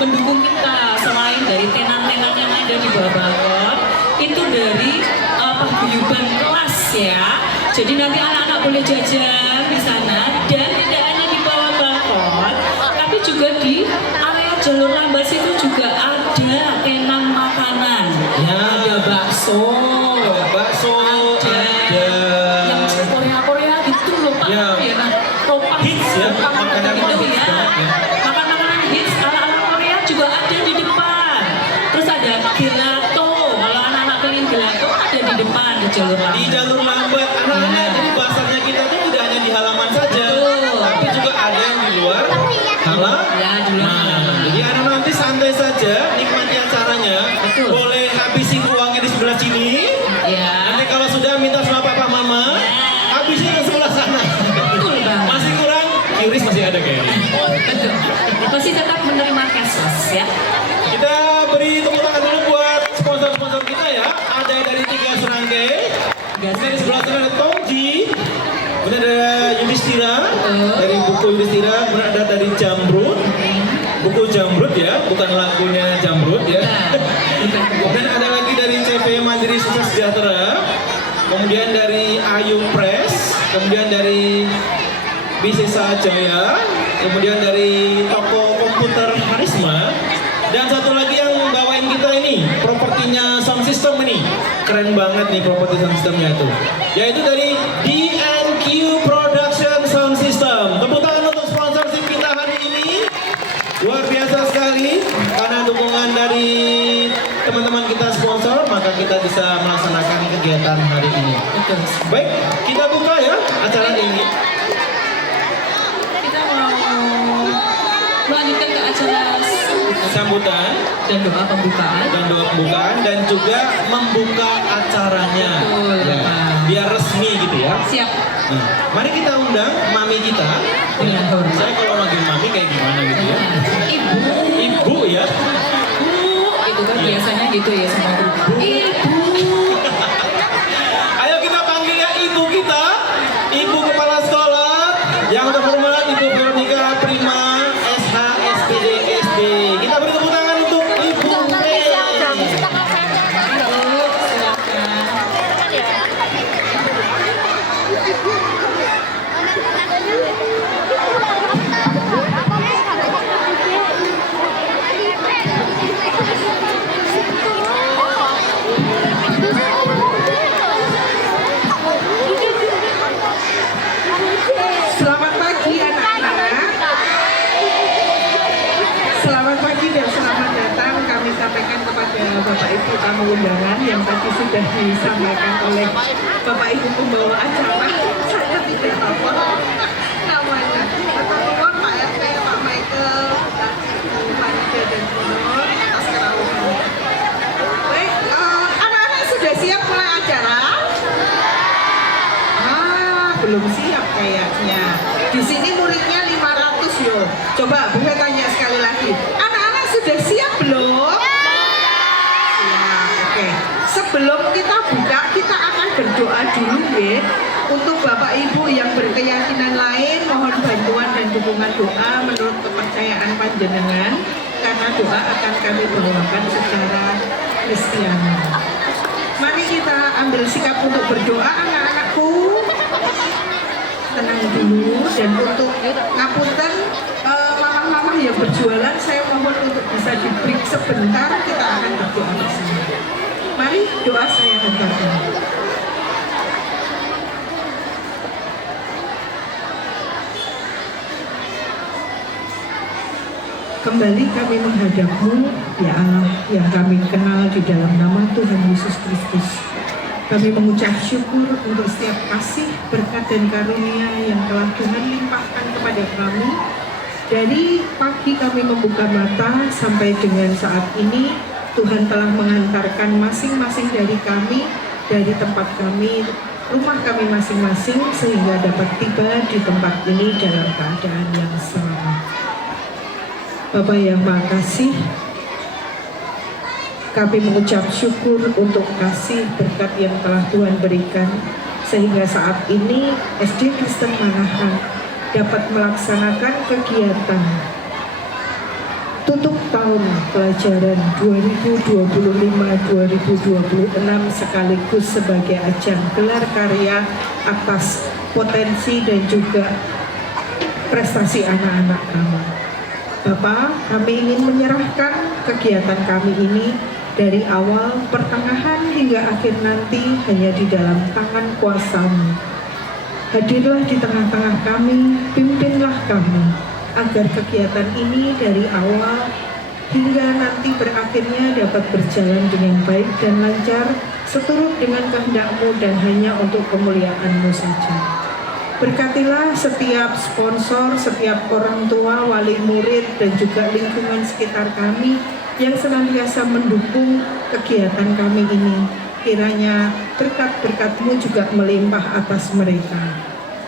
pendukung kita selain dari tenan-tenan yang ada di bawah balkon, itu dari paguyuban kelas ya. Jadi nanti anak-anak boleh jajan di sana dan tidak hanya di bawah balkon, tapi juga di area jalur lambat itu juga ada tenan makanan. Ya, Ada bakso, ada yang Korea gitu loh Pak. Ya. Ya kan? Topang hits ya, makanan gitu hits ya. banget ya. Makanan hits ala-ala Korea juga ada di depan. Terus ada gelato. Kalau anak-anak pengen gelato ada di depan di jalur lambat. Di jalur lambat, anak-anak jadi pasarnya kita tuh tidak hanya di halaman saja, Betul. tapi juga ada yang di luar halaman. Ya, di luar halaman. Jadi anak nanti santai saja, nikmati acaranya. Betul. Boleh habisin uangnya di sebelah sini. Ya. Nanti kalau sudah minta sama papa mama, habisin ke sebelah sana. Betul banget. Masih kurang, QRIS masih ada kayaknya. Betul. Masih tetap menerima cash ya. Kita beri tepuk tangan dulu buat sponsor-sponsor kita ya. Ada dari 3 serangkai. Dari sebelah sana ada Tongji. Kemudian ada Yudhistira. Dari buku Yudhistira. Kemudian ada dari Jamrud. Buku Jamrud ya, bukan lagunya Jamrud ya. Kemudian ada lagi dari CV Mandiri Sukses Sejahtera. Kemudian dari Ayu Press. Kemudian dari Bisesa Jaya. Kemudian dari toko komputer Harisma. Dan satu lagi yang bawain kita ini, propertinya sound system ini. Keren banget nih properti sound systemnya itu. Yaitu dari DNQ Production Sound System. Tepuk tangan untuk sponsorship kita hari ini. Luar biasa sekali. Karena dukungan dari teman-teman kita sponsor, maka kita bisa melaksanakan kegiatan hari ini. Betul. Baik, kita buka ya acara ini. Kita mau melanjutkan ke acara Sambutan dan doa pembukaan. dan juga membuka acaranya. Betul, Ya, Bapak. biar resmi gitu ya. Siap. Nah, mari kita undang mami kita. Dengan hormat. Saya kalau manggil mami kayak gimana gitu ya? Ibu. Ibu ya. Itu kan biasanya gitu ya sama ibu. Ibu. Ayo kita panggil ya ibu kita. Ibu kepala sekolah yang terhormat Ibu Veronica Prima SH SPD SD. Kita beri tepuk tangan untuk Ibu. Selamat pagi anak-anak. Selamat pagi dan selamat datang kami sampaikan kepada Bapak Ibu tamu undangan yang tadi sudah disampaikan oleh Bapak Ibu pembawa acara. Saya tidak tahu namanya. Teman-teman Pak RT, Pak Michael, Bu Farida dan Bu Nur atas kerawuhan. Baik, anak-anak sudah siap mulai acara? Belum siap kayaknya. Di sini muridnya 500 yo. Coba bisa tanya sekali lagi. Anak-anak sudah siap belum? Siap. Oke. Sebelum kita buka, kita akan berdoa dulu ya. Untuk Bapak Ibu yang berkeyakinan lain, mohon bantuan dan dukungan doa menurut kepercayaan panjenengan, karena doa akan kami bawakan secara Kristiani. Mari kita ambil sikap untuk berdoa anak-anakku. Tenang dulu, dan untuk ngapunten mama-mama yang berjualan, saya mohon untuk bisa di break sebentar, kita akan berdoa bersama. Mari doa saya hantarkan. Kembali kami menghadap-Mu, ya Allah, yang kami kenal di dalam nama Tuhan Yesus Kristus. Kami mengucap syukur untuk setiap kasih, berkat, dan karunia yang telah Tuhan limpahkan kepada kami. Dari pagi kami membuka mata sampai dengan saat ini, Tuhan telah mengantarkan masing-masing dari kami, dari tempat kami, rumah kami masing-masing, sehingga dapat tiba di tempat ini dalam keadaan yang selamat. Bapa yang Maha Kasih, kami mengucap syukur untuk kasih berkat yang telah Tuhan berikan, sehingga saat ini SD Kristen Manahan dapat melaksanakan kegiatan tutup tahun pelajaran 2025-2026 sekaligus sebagai ajang gelar karya atas potensi dan juga prestasi anak-anak kami. Bapak, kami ingin menyerahkan kegiatan kami ini dari awal, pertengahan hingga akhir nanti hanya di dalam tangan kuasa-Mu. Hadirlah di tengah-tengah kami, pimpinlah kami, agar kegiatan ini dari awal hingga nanti berakhirnya dapat berjalan dengan baik dan lancar, seturut dengan kehendak-Mu dan hanya untuk kemuliaan-Mu saja. Berkatilah setiap sponsor, setiap orang tua, wali murid, dan juga lingkungan sekitar kami yang senantiasa mendukung kegiatan kami ini. Kiranya berkat-berkat-Mu juga melimpah atas mereka.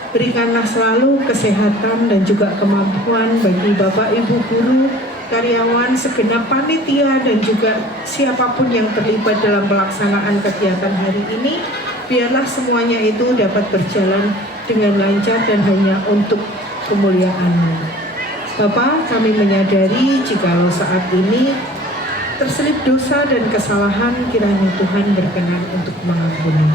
Berikanlah selalu kesehatan dan juga kemampuan bagi Bapak Ibu guru, karyawan, segenap panitia, dan juga siapapun yang terlibat dalam pelaksanaan kegiatan hari ini. Biarlah semuanya itu dapat berjalan dengan lancar dan hanya untuk kemuliaan-Mu. Bapak, kami menyadari jikalau saat ini terselip dosa dan kesalahan, kiranya Tuhan berkenan untuk mengampuni.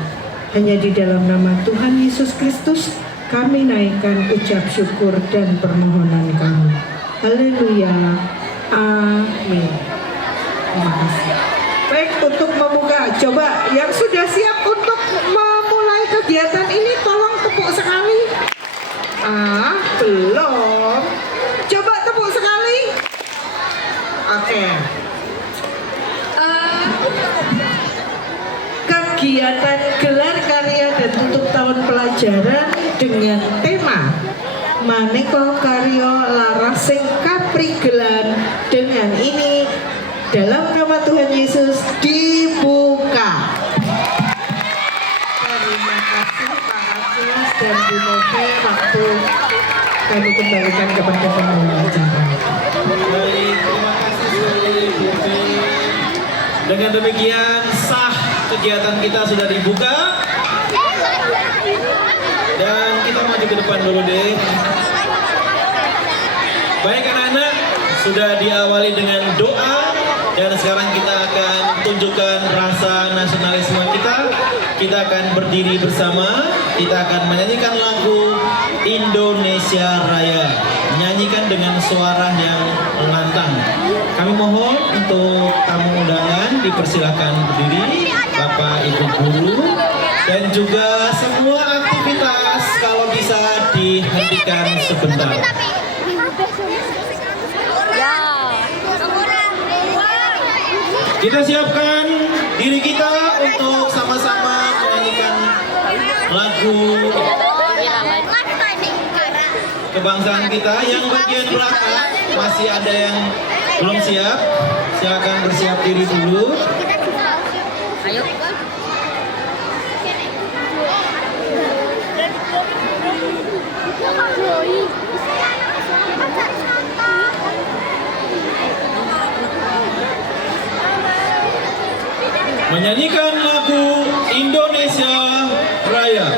Hanya di dalam nama Tuhan Yesus Kristus kami naikkan ucap syukur dan permohonan kami. Haleluya. Amin. Terima kasih. Baik, untuk membuka, coba yang sudah siap untuk memulai kegiatan ini tolong tepuk sekali. Belum. Coba tepuk sekali. Oke. Kegiatan gelar karya dan tutup tahun pelajaran dengan tema Maneka Karya Larasing Kaprigelan dengan ini dalam nama Tuhan Yesus dibuka. Terima kasih Pak Agus dan Bu Nove, waktu kami kembalikan kepada pengelola acara. Baik, terima kasih sekali Bu Nove. Dengan demikian sah kegiatan kita sudah dibuka. Dan kita maju ke depan dulu deh. Baik anak-anak, sudah diawali dengan doa. Dan sekarang kita akan tunjukkan rasa nasionalisme kita. Kita akan berdiri bersama. Kita akan menyanyikan lagu Indonesia Raya. Menyanyikan dengan suara yang lantang. Kami mohon untuk tamu undangan dipersilakan berdiri, Bapak Ibu guru, dan juga semua aktivitas kalau bisa dihentikan sebentar. Kita siapkan diri kita untuk sama-sama menyanyikan lagu kebangsaan kita. Yang bagian belakang masih ada yang belum siap, silakan bersiap diri dulu. Ayo. Menyanyikan lagu Indonesia Raya.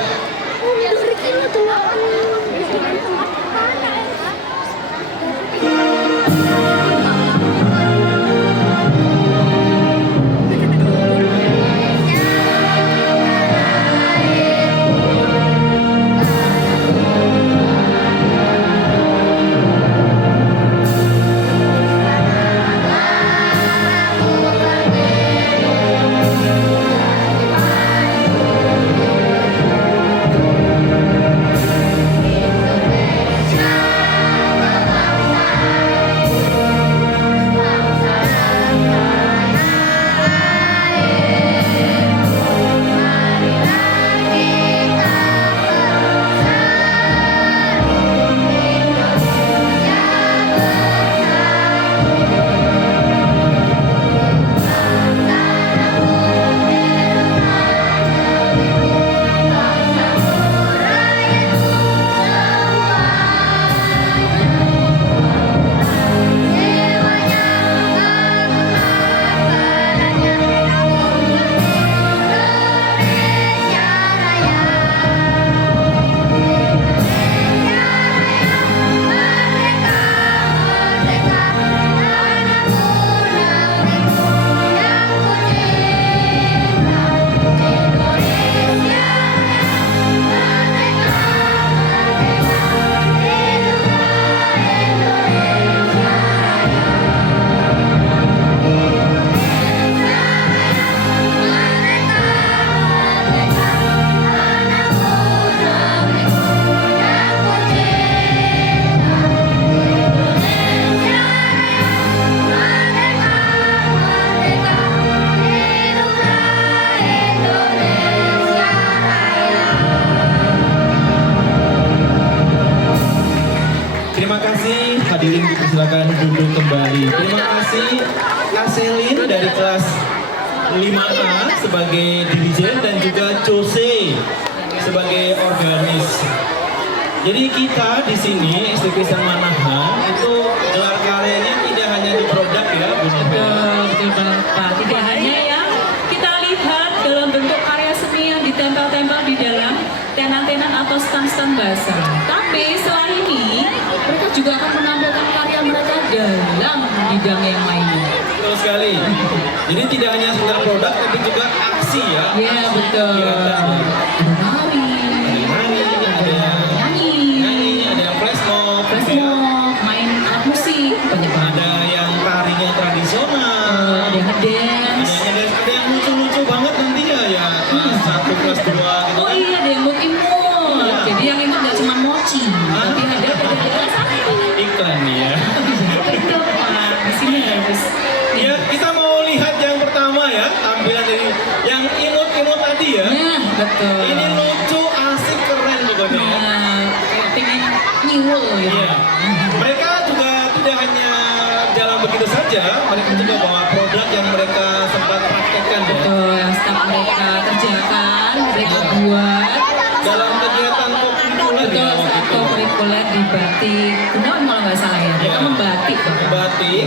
terima kasih Kaselin dari kelas 5A sebagai dirijen dan juga Jose sebagai organis. Jadi kita di sini SD Kristen Manahan itu gelar karyanya tidak hanya di produk ya, Bu Nova. Betul banget Pak. Tidak hanya yang kita lihat dalam bentuk karya seni yang ditempel-tempel di dalam tenan-tenan atau stand-stand basah. Tapi setelah ini mereka juga akan menampilkan karya mereka dalam bidang yang lainnya. Betul sekali. Jadi tidak hanya sekedar produk tapi juga aksi ya. Iya betul. Kegiatan. Menari, Ada nyanyi, ada yang flash mob, flash gitu ya. mob, main alat musik, banyak banget. Ada yang tarinya tradisional. Ada yang ngedance. Ada yang lucu-lucu banget nanti ya kelas 1, kelas 2 gitu Oh kan. iya, ada yang imut-imut. Iya. Jadi yang imut nggak cuma mochi, tapi ada kelas satu. Iklan nih ya. Betul Pak, di sini harus. Ya, kita mau lihat yang pertama ya, tampilan dari yang imut-imut tadi ya. Nah, betul. Ini lucu, asik, keren pokoknya ya. Nah, kayak pengen nyiwul gitu. Iya. Mereka juga tidak hanya jalan begitu saja, mereka juga bawa produk yang mereka sempat praktekkan ya. Betul, yang staff mereka kerjakan, mereka buat. Dalam kegiatan kokurikuler Betul, ya, waktu saat itu. kurikuler di batik. Gunawan kalau nggak salah ya, mereka Iya. membatik. Batik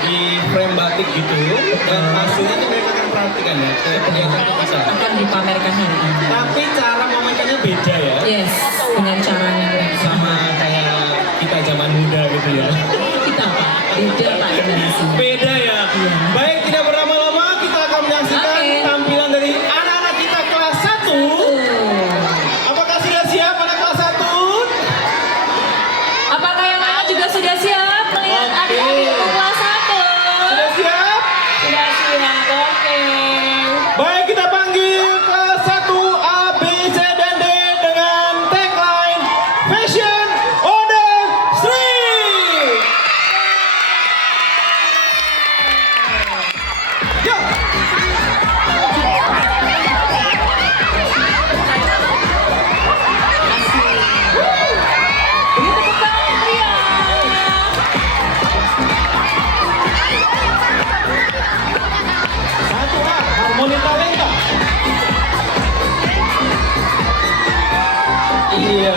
di frame batik gitu, dan hasilnya itu mereka akan praktikan ya ke kegiatan pasar. Akan dipamerkan hari ini. Tapi cara memainkannya beda ya, Yes, dengan caranya mereka. sama kayak kita zaman muda gitu ya. Kita Pak, beda Pak generasi. Beda ya. Iya. Baik, tidak berlama-lama kita akan menyaksikan Oke. tampilan dari anak-anak kita kelas 1. Apakah sudah siap anak kelas 1? Apakah yang lain juga sudah siap melihat Oke. adik-adikku kelas 1? Sudah siap? Sudah siap, oke. Baik, kita panggil kelas 1 A, B, C, dan D dengan tagline Fashion on the Street. Yuk. Beri tepuk tangan pria. Satu A, Harmoni Talenta. Iya.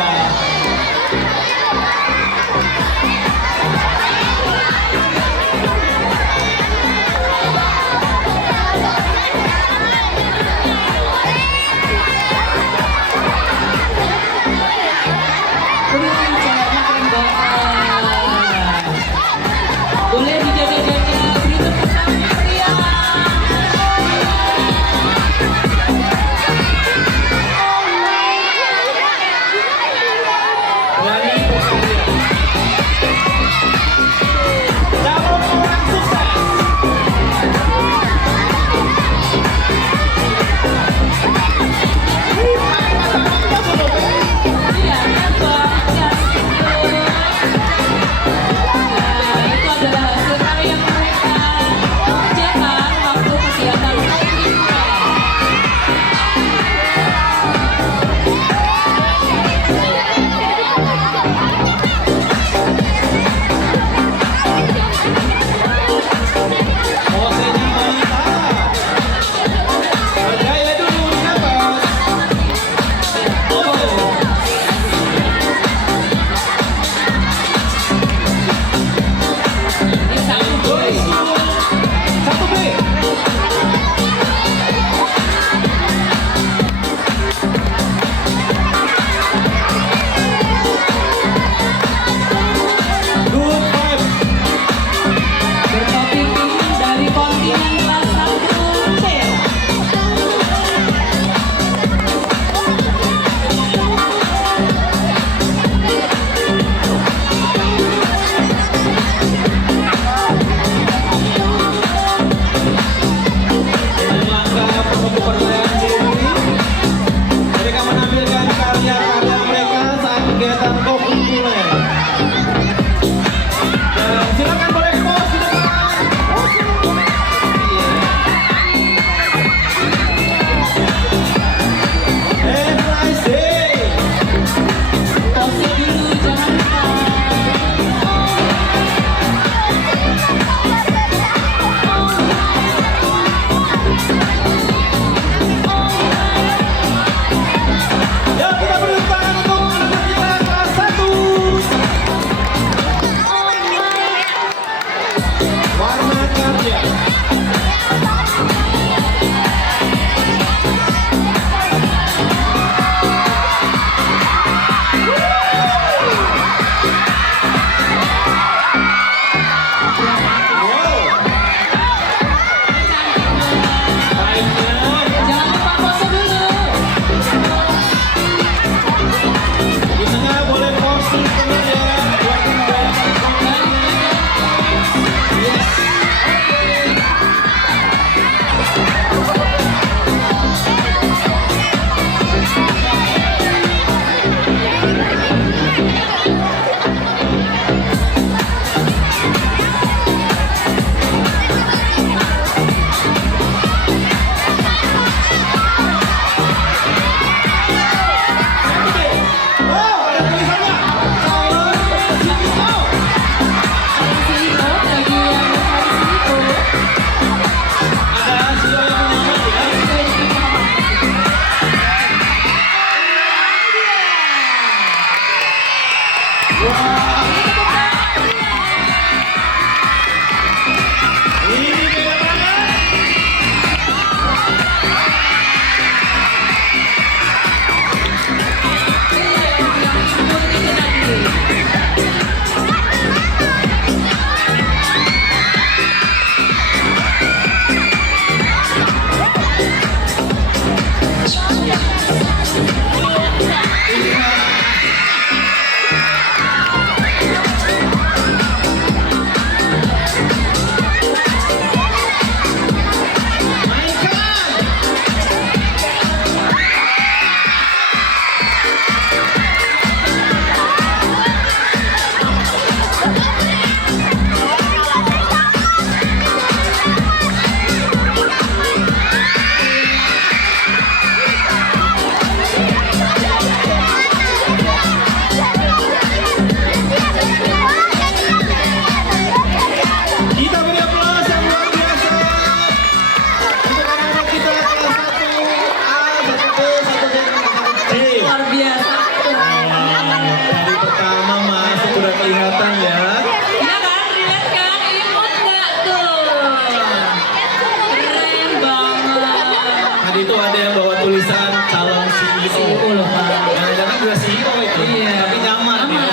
itu ada yang bawa tulisan calon CEO. CEO loh, Pak. Jangan-jangan udah CEO itu, Iya. tapi nyaman. Ya.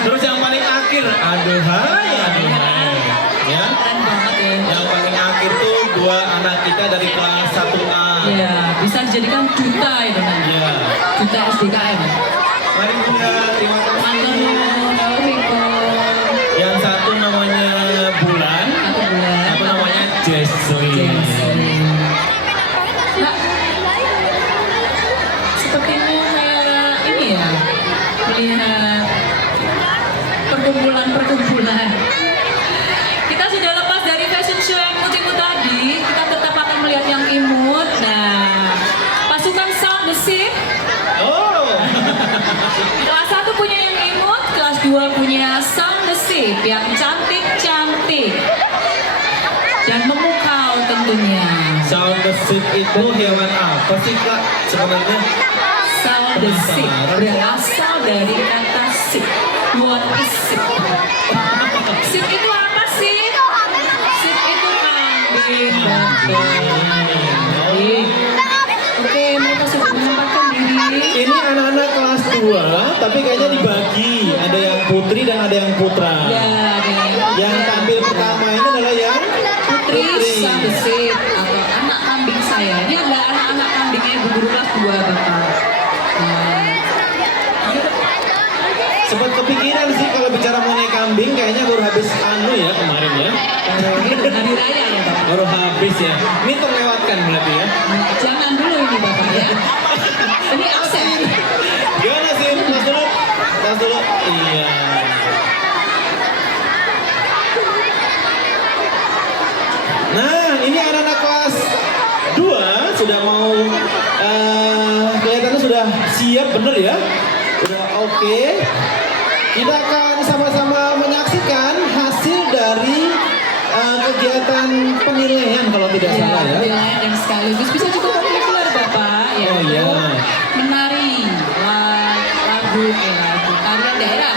Terus yang paling akhir, aduh hai. Ya. Keren banget ya. Yang paling akhir tuh dua anak kita dari kelas 1A. Iya, bisa dijadikan duta itu nanti. Iya. Duta SDKM. Mari Bunda, terima Matur kasih. nuwun, Assalamualaikum. Yang satu namanya Bulan, Aku Bulan. satu namanya Jesslyn. Nah, sepertinya kayak ini ya, melihat perkumpulan-perkumpulan. Kita sudah lepas dari fashion show yang imut-imut tadi, kita tetap akan melihat yang imut. Nah, pasukan sound the Sip, Oh, kelas 1 punya yang imut, kelas 2 punya sound the Sip yang cantik-cantik dan memukau tentunya. sound the Sip itu hewan apa sih Kak sebenarnya? Sound the Sip berasal dari kata sip. What is sip? Sip itu apa sih? Sip itu kambing. Oke, mereka sudah menempatkan diri. Ini anak-anak kelas 2, tapi kayaknya dibagi. Ada yang putri dan ada yang putra. Ya, ada Yang tampil pertama ini adalah yang Putri Sound the Sip atau anak kambing saya. Ini adalah anak-anak kambingnya ibu guru kelas 2 Bapak. Nah, Sempat kepikiran sih kalau bicara mengenai kambing, kayaknya baru habis anu ya kemarin ya. ini hari raya ya Bapak. Baru habis ya. Ini terlewatkan berarti ya. Jangan dulu ini Bapak ya. Ini absen. Gimana sih? Tas dulu. Tas dulu. Iya. Nah, ini anak-anak kelas 2 sudah mau kelihatannya sudah siap bener ya. Udah oke. Kita akan sama-sama menyaksikan hasil dari kegiatan penilaian kalau tidak Ya, salah ya. penilaian dan sekaligus bisa juga populer Bapak ya. Oh, iya. Menari lagu tarian daerah.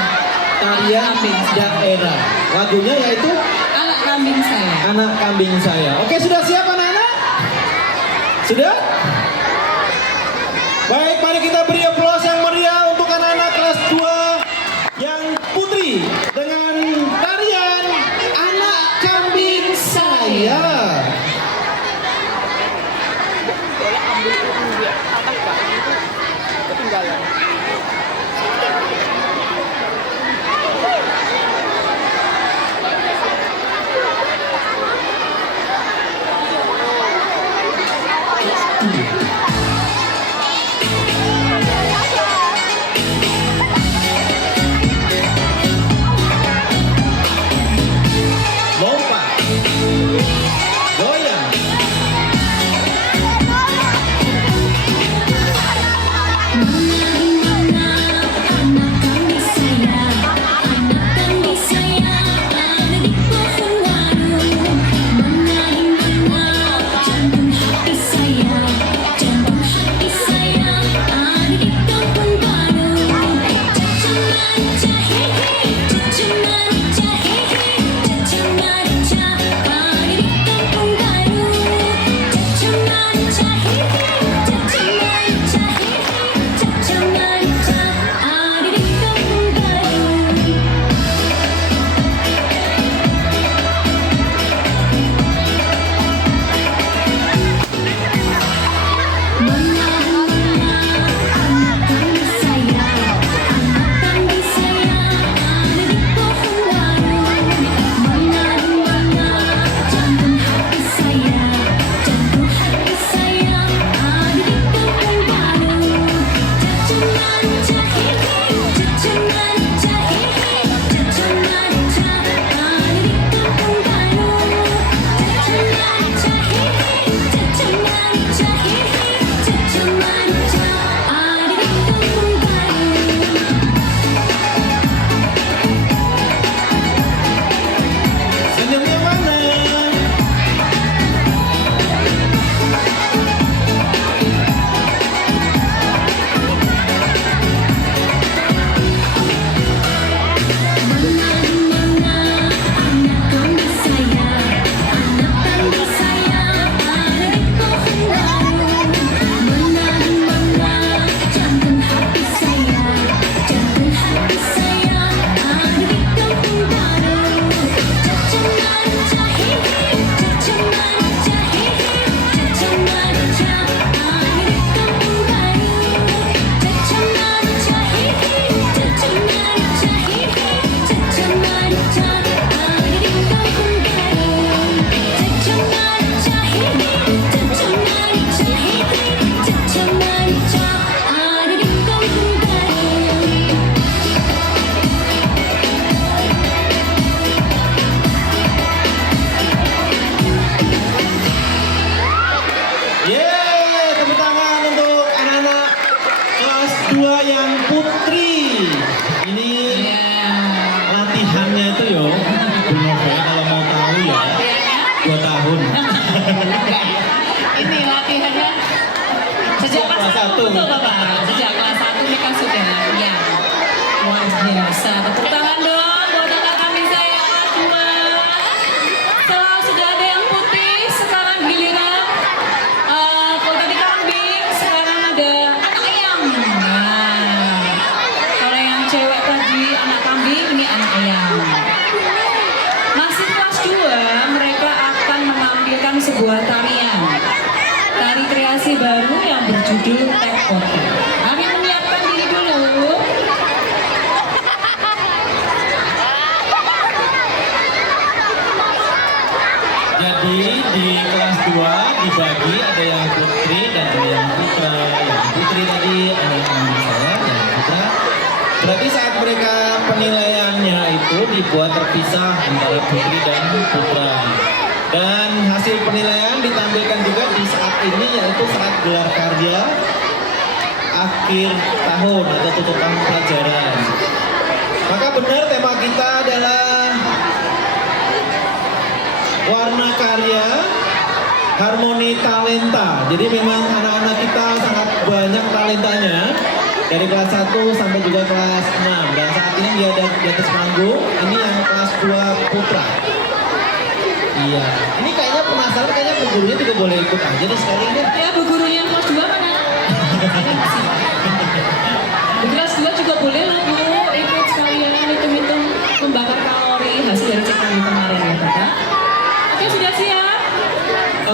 Tarian Anak kambing saya. daerah. Lagunya yaitu Anak kambing saya. Anak Kambing Saya. Oke, sudah siap anak-anak? Sudah? Baik, mari kita beri aplaus yang meriah untuk anak-anak kelas 2 yang putri dengan tarian Anak Kambing Saya. Lompat. Betul Bapak, sejak kelas 1 mereka sudah ya luar biasa. Tepuk tangan dong buat anak kami saya kelas 2. Setelah sudah ada yang putih, sekarang giliran kalau tadi kambing, sekarang ada anak ayam. Nah, kalau yang cewek tadi anak kambing, ini anak ayam. Masih kelas 2, mereka akan menampilkan sebuah tarian. Tari kreasi baru yang berjudul Tekote. Kami menyiapkan diri dulu. Jadi di kelas 2 dibagi ada yang putri dan ada yang putra. Yang putri tadi ada yang saya dan putra. Berarti saat mereka penilaiannya itu dibuat terpisah antara putri dan putra. Dan hasil penilaian ditampilkan juga di saat ini yaitu saat gelar karya akhir tahun atau tutupan pelajaran. Maka benar tema kita adalah warna karya, harmoni talenta. Jadi memang anak-anak kita sangat banyak talentanya dari kelas 1 sampai juga kelas 6. Dan saat ini dia ada di atas panggung, ini yang kelas 2 putra. Iya, ini kayaknya penasaran, kayaknya bu gurunya juga boleh ikut aja deh sekali ini. Ya, bu guru yang kelas 2 mana? Bu kelas 2 juga boleh loh Bu, ikut sekalian hitung-hitung membakar kalori hasil dari cek kami kemarin ya Bapak. Oke, sudah siap?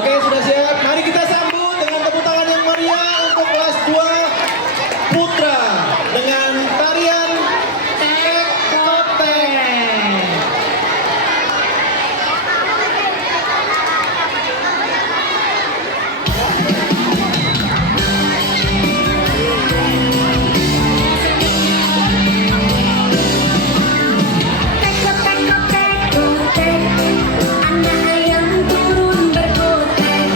Oke, sudah siap. Mari kita sambut dengan tepuk tangan yang meriah untuk kelas 2 putra dengan tarian Tekote. Anak ayam turun berkotek.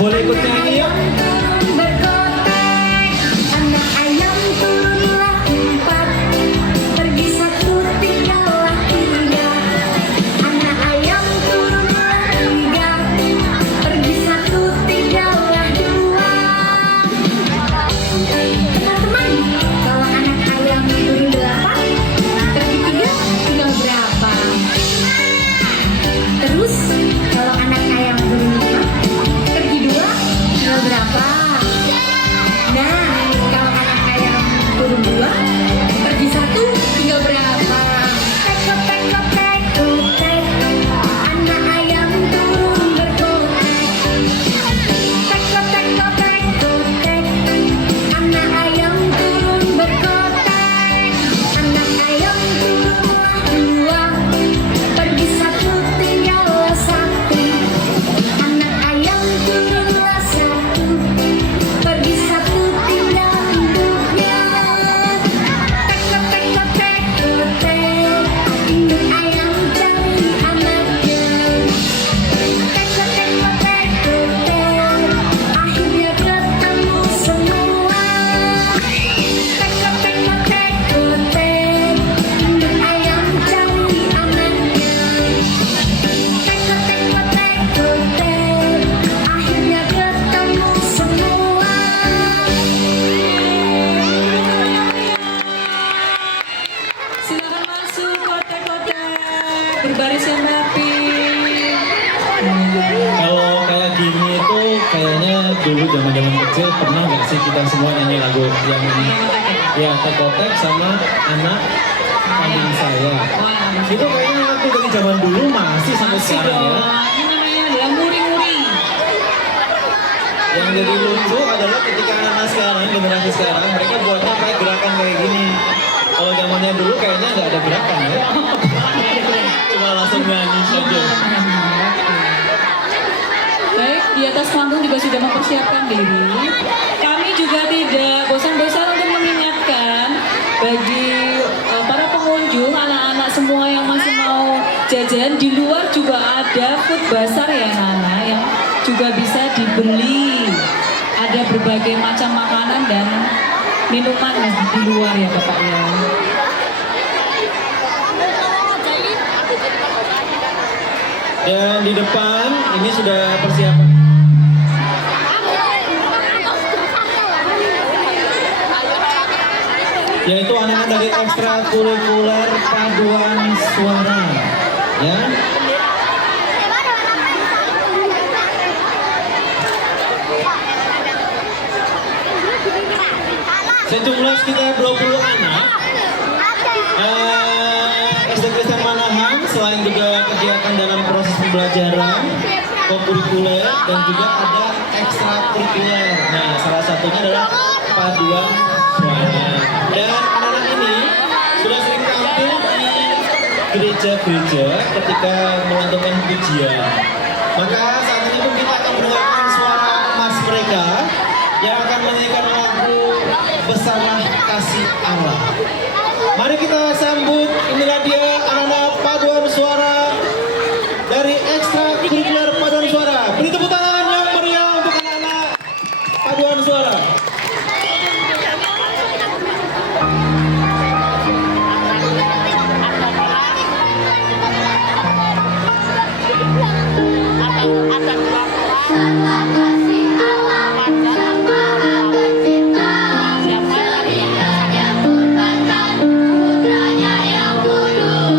Boleh ikut nyanyi yuk? Berkotek, anak ayam turunlah 4, pergi 1 tinggallah 3. Anak ayam turunlah 3, pergi 1 tinggallah 2. Teman-teman, kalau anak ayam turun 8, pergi 3 tinggal berapa? Terus kalau anak ayam turun 5, pergi 2 tinggal berapa? Nah, kalau anak ayam turun 2, pergi 1 tinggal berapa? Tekotek, kotek, kotek, anak ayam turun berkotek. Tekotek, kotek, kotek, anak ayam turun berkotek. Anak ayam turunlah 2, pergi 1 tinggallah 1. Anak ayam turunlah 1, pergi 1 tinggal induknya. Tekotek, kotek, kotek, induk ayam cari anaknya. Tekotek, kotek, kotek, akhirnya ketemu semua. Tekotek, kotek, kotek, induk ayam cari anaknya. Tekotek, kotek, kotek, akhirnya ketemu semua. Silakan masuk kotek-kotek, berbaris yang rapi. Kalau kayak gini itu kayaknya dulu zaman-zaman kecil pernah nggak sih kita semua nyanyi lagu yang ini? Ya, Tekotek sama anak kambing saya. Itu kayaknya waktu dari zaman dulu masih sampai Masih sekarang dong. ya. Ini namanya adalah muri-muri. Yang jadi lucu adalah ketika anak sekarang, generasi sekarang, mereka buatnya kayak gerakan kayak gini. Kalau zamannya dulu kayaknya nggak ada gerakan ya. Cuma langsung nyanyi saja. Baik, di atas panggung juga sudah mempersiapkan diri. Kami juga tidak bosan-bosan untuk mengingatkan bagi para pengunjung, anak-anak semua yang masih mau jajan, di luar juga ada food bazar ya Nana, yang juga bisa dibeli. Ada berbagai macam makanan dan minuman di luar ya Bapak ya. Dan di depan ini sudah persiapan. Yaitu anak-anak dari ekstrakurikuler paduan suara, ya. Sejumlah sekitar 20 anak SD Kristen Manahan, selain juga kegiatan dalam proses pembelajaran kokurikuler dan juga ada ekstrakurikuler. Nah, salah satunya adalah paduan suara. Dan anak-anak ini sudah sering tampil di gereja-gereja ketika melantunkan pujian. Maka saat ini pun kita akan mendengarkan suara emas mereka yang akan menyanyikan lagu Besarlah Kasih Allah. Mari kita sambut, inilah dia anak-anak paduan suara dari ekstrakurikuler paduan suara. Beri tepuk tangan yang meriah untuk anak-anak paduan suara. Siapa yang berkorban putranya yang bunuh.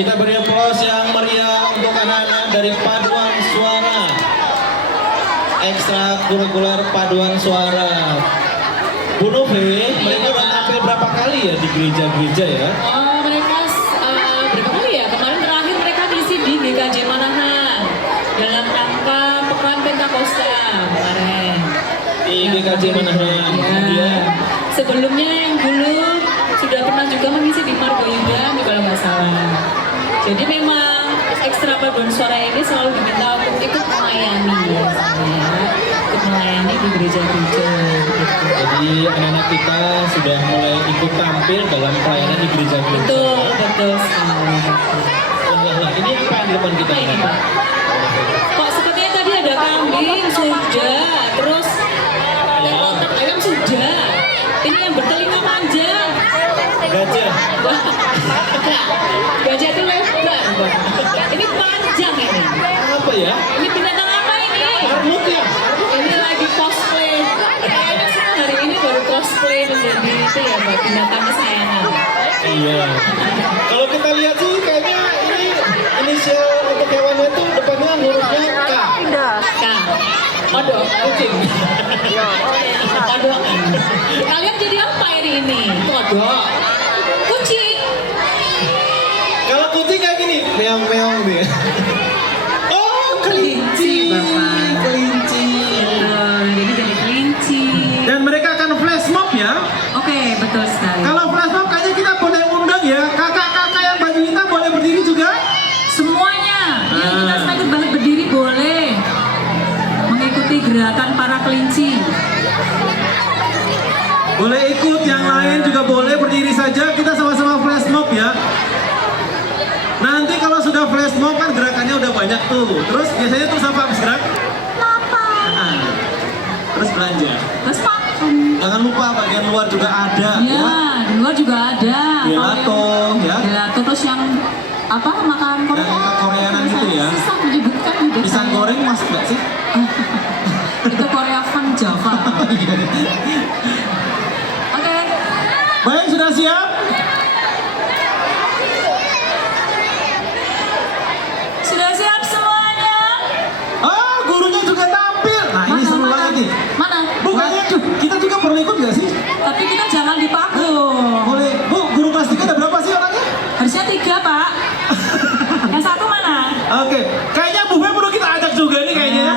Kita beri aplaus yang meriah untuk anak-anak dari paduan suara. Ekstrakurikuler paduan suara. Bu Novi, mereka udah tampil berapa kali ya di gereja-gereja ya? Oh, mereka berapa kali ya? Kemarin terakhir mereka ngisi di GKJ Manahan dalam rangka Pekan Pentakosta kemarin. Di GKJ Manahan. Ya. Sebelumnya yang dulu sudah pernah juga mengisi di Margoyudan kalau nggak salah. Jadi memang ekstra paduan suara ini selalu diminta untuk ikut melayani ya, ikut melayani di gereja-gereja. Gitu. Jadi anak-anak kita sudah mulai ikut tampil dalam pelayanan di gereja-gereja. Betul, betul sekali. Nah, ini apa yang di depan kita Apa ini, Pak? Kok sepertinya tadi ada kambing sudah, terus ada otak ayam sudah. Ini yang bertelinga panjang. Gajah. Gajah itu lebar, Bang. Ini panjang ini. Apa ya? Ini binatang apa ini? Marmut ya? Ini lagi cosplay. Kayaknya semua hari ini baru cosplay menjadi itu ya, Mbak, binatang kesayangan. Iya. Kalau kita lihat sih kayaknya ini inisial untuk hewannya tuh depannya hurufnya K. K. Kodok. Kucing. Kodok. Kalian jadi apa ini? Kodok. Kucing. Kalau kucing kayak gini, meong-meong nih. Oh, kelinci. Bapak. Kelinci. Jadi kelinci. Dan mereka akan flash mob ya. Oke, betul sekali. Kalau flash mob kayaknya kita boleh undang ya. Kakak-kakak yang baju hitam boleh berdiri juga. Semuanya, yuk kita sekaligus balik berdiri boleh mengikuti gerakan para kelinci. Boleh ikut, yang lain juga boleh berdiri saja. Kita sama-sama flash mob ya. Nanti kalau sudah flash mob kan gerakannya udah banyak tuh. Terus biasanya terus apa habis gerak? Makan. Terus belanja. Terus makan. Jangan lupa bagian luar juga ada Ya, di luar juga ada. Gelato ya. Gelato terus yang apa makan Korea. Yang Koreanan gitu ya. Susah menyebutkan gitu. Pisang goreng masuk nggak sih? Itu Korea Fun Java. Oke. Baik, sudah siap? Sudah siap semuanya? Oh, gurunya juga tampil. Nah, ini seru banget nih. Mana? Bukannya kita juga perlu ikut nggak sih? Tapi kita jangan di panggung. Boleh. Bu, guru kelas 3 ada berapa sih orangnya? Harusnya 3, Pak. Yang satu mana? Oke, kayaknya Bu Fe perlu kita ajak juga nih kayaknya ya.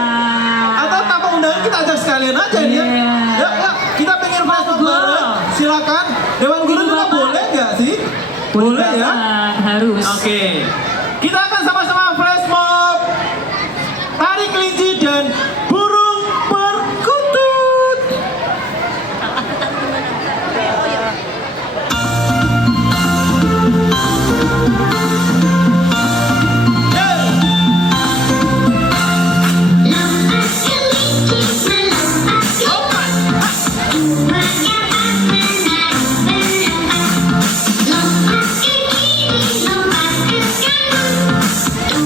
Atau tanpa undangan kita ajak sekalian aja nih ya. Iya. Ya, kita pengen flash mob Monggo. bareng. Silakan. Dewan guru Ibu juga Bapak. boleh nggak sih? Boleh ya. Harus. Oke. Kita akan sama-sama flash mob. Tari kelinci dan burung perkutut. Lompat ke kiri, lompat ke kanan.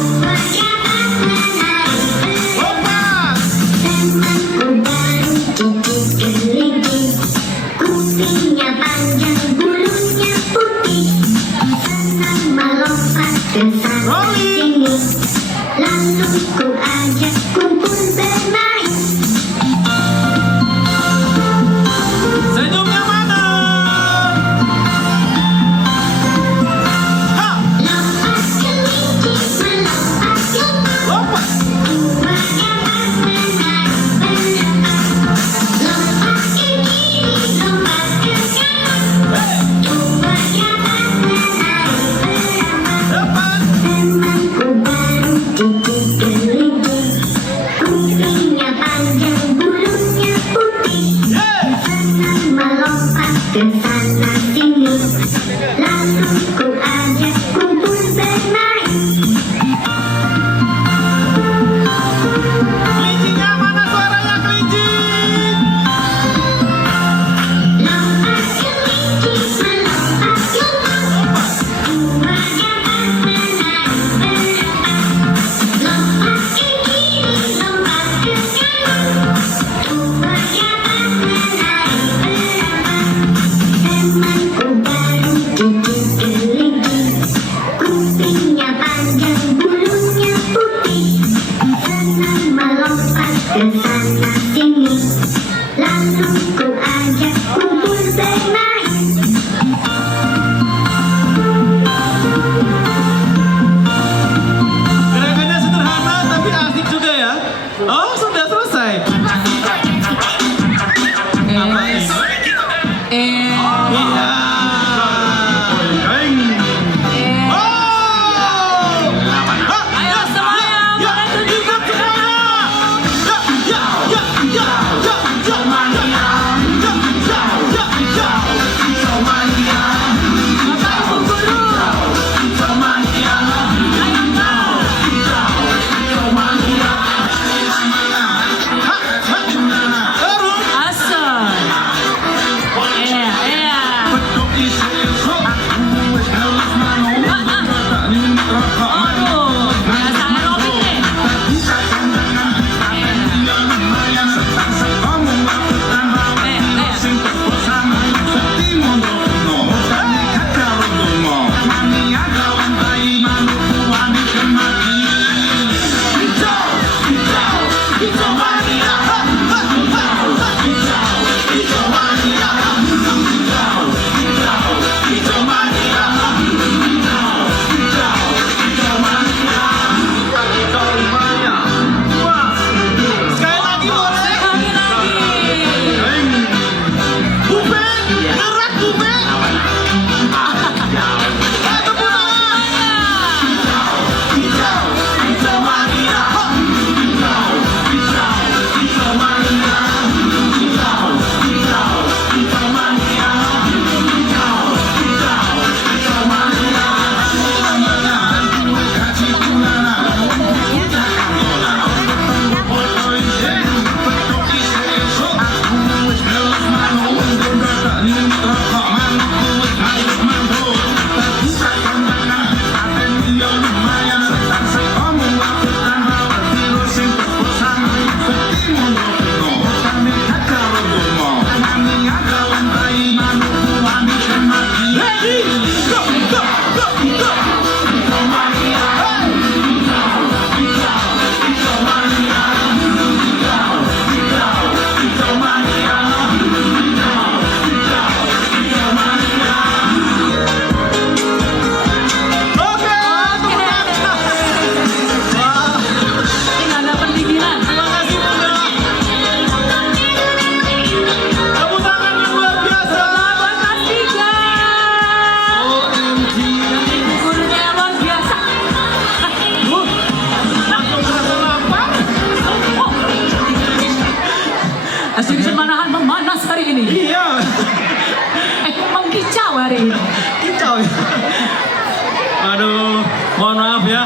maaf ya. Aduh, mohon maaf ya.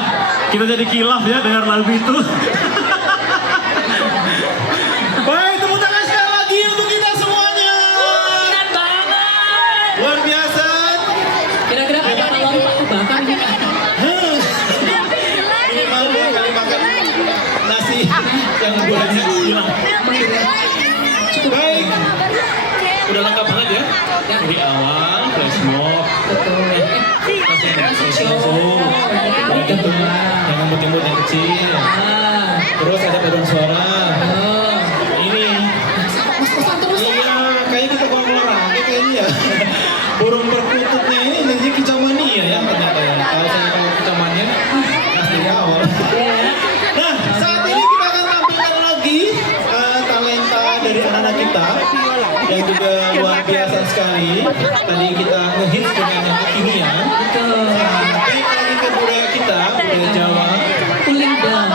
Kita jadi kilaf ya dengar lagu itu. Baik, tepuk tangan sekali lagi untuk kita semuanya. Keren banget. Luar biasa. Kira-kira berapa kalori Pak kebakar ini? Ini malu ya kali makan nasi yang buahnya hilang. Baik, udah lengkap banget ya. Dari awal, flash mob, jangan buat yang kecil. Terus ada paduan suara. Ini, iya, kayak kita bawa olahraga kayaknya ya. Burung perkututnya ini jadi kicauania ya ternyata ya. Kalau saya tahu kicauannya, dari awal. Nah, saat ini kita akan tampilkan lagi talenta dari anak-anak kita yang juga luar biasa sekali. Tadi kita ngehits dengan yang kekinian. Sampai lagi ke budaya kita, budaya Jawa. Kulingdang.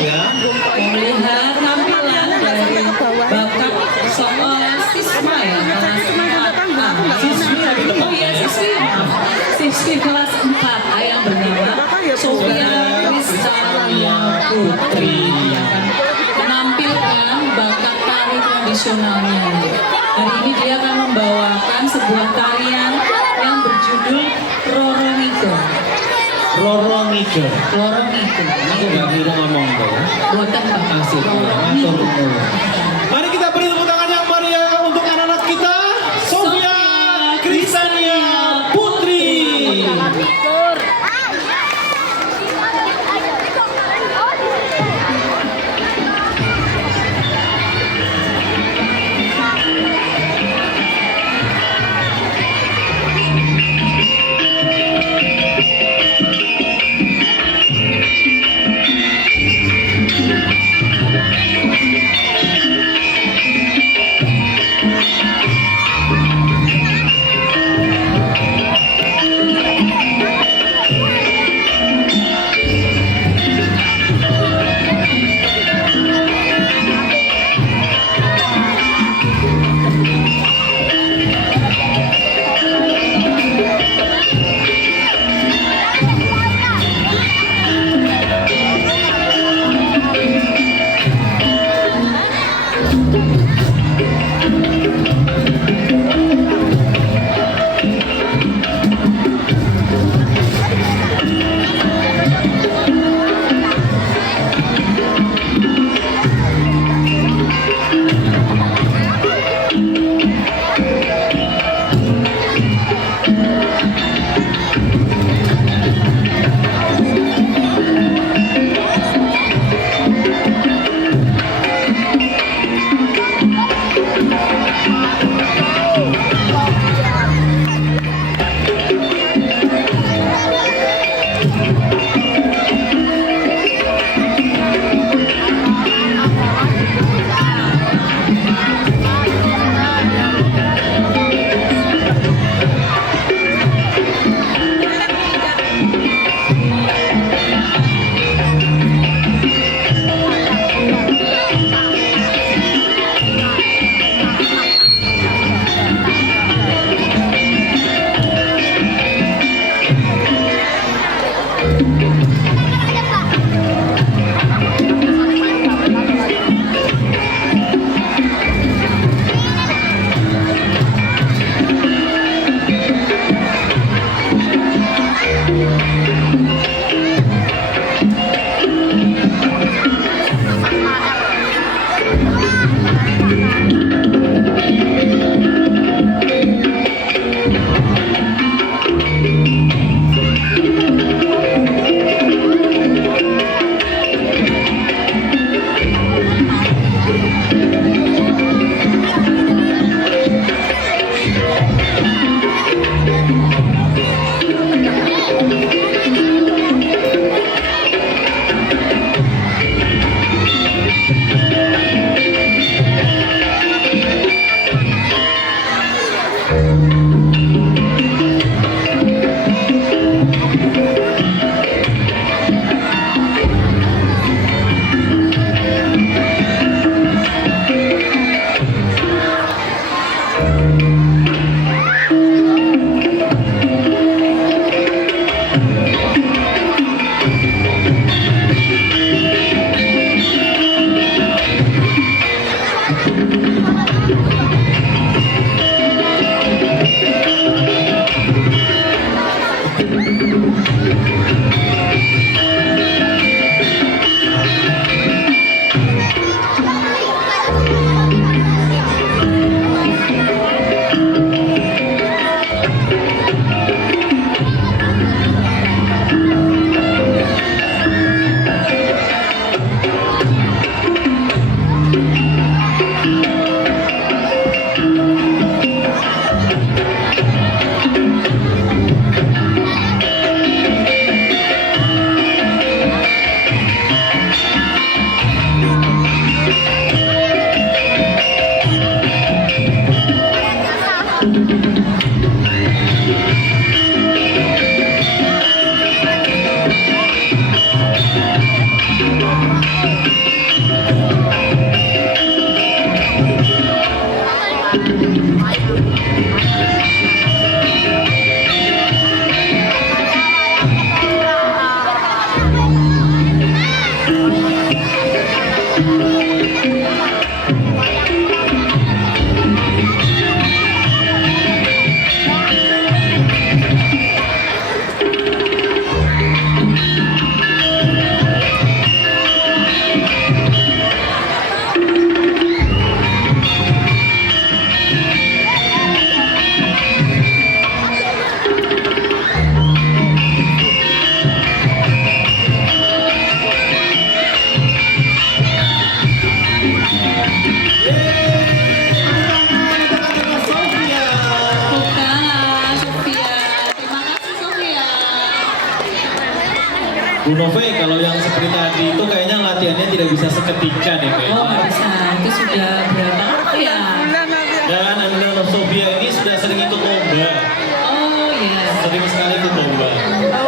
Ya. Melihat tampilan dari bakat seorang siswa ya kelas 4A. Siswi kelas 4A yang bernama Sofia Kristania Putri yang akan menampilkan bakat tari tradisionalnya. Hari ini dia akan membawakan sebuah tarian yang berjudul Rorongiko. Rorongiko. Rorongiko. Aku nggak biru ngomong tuh. Buatan Pak. Asik. Rorongiko. Mari kita beri tepuk tangan yang meriah untuk anak-anak kita, Sofia Kristania Putri. Bu Nove, kalau yang seperti tadi itu kayaknya latihannya tidak bisa seketika deh kayaknya. Oh nggak bisa, itu sudah berapa ya? Dan Anda Sofia ini sudah sering ikut lomba. Oh ya. Sering sekali ikut lomba.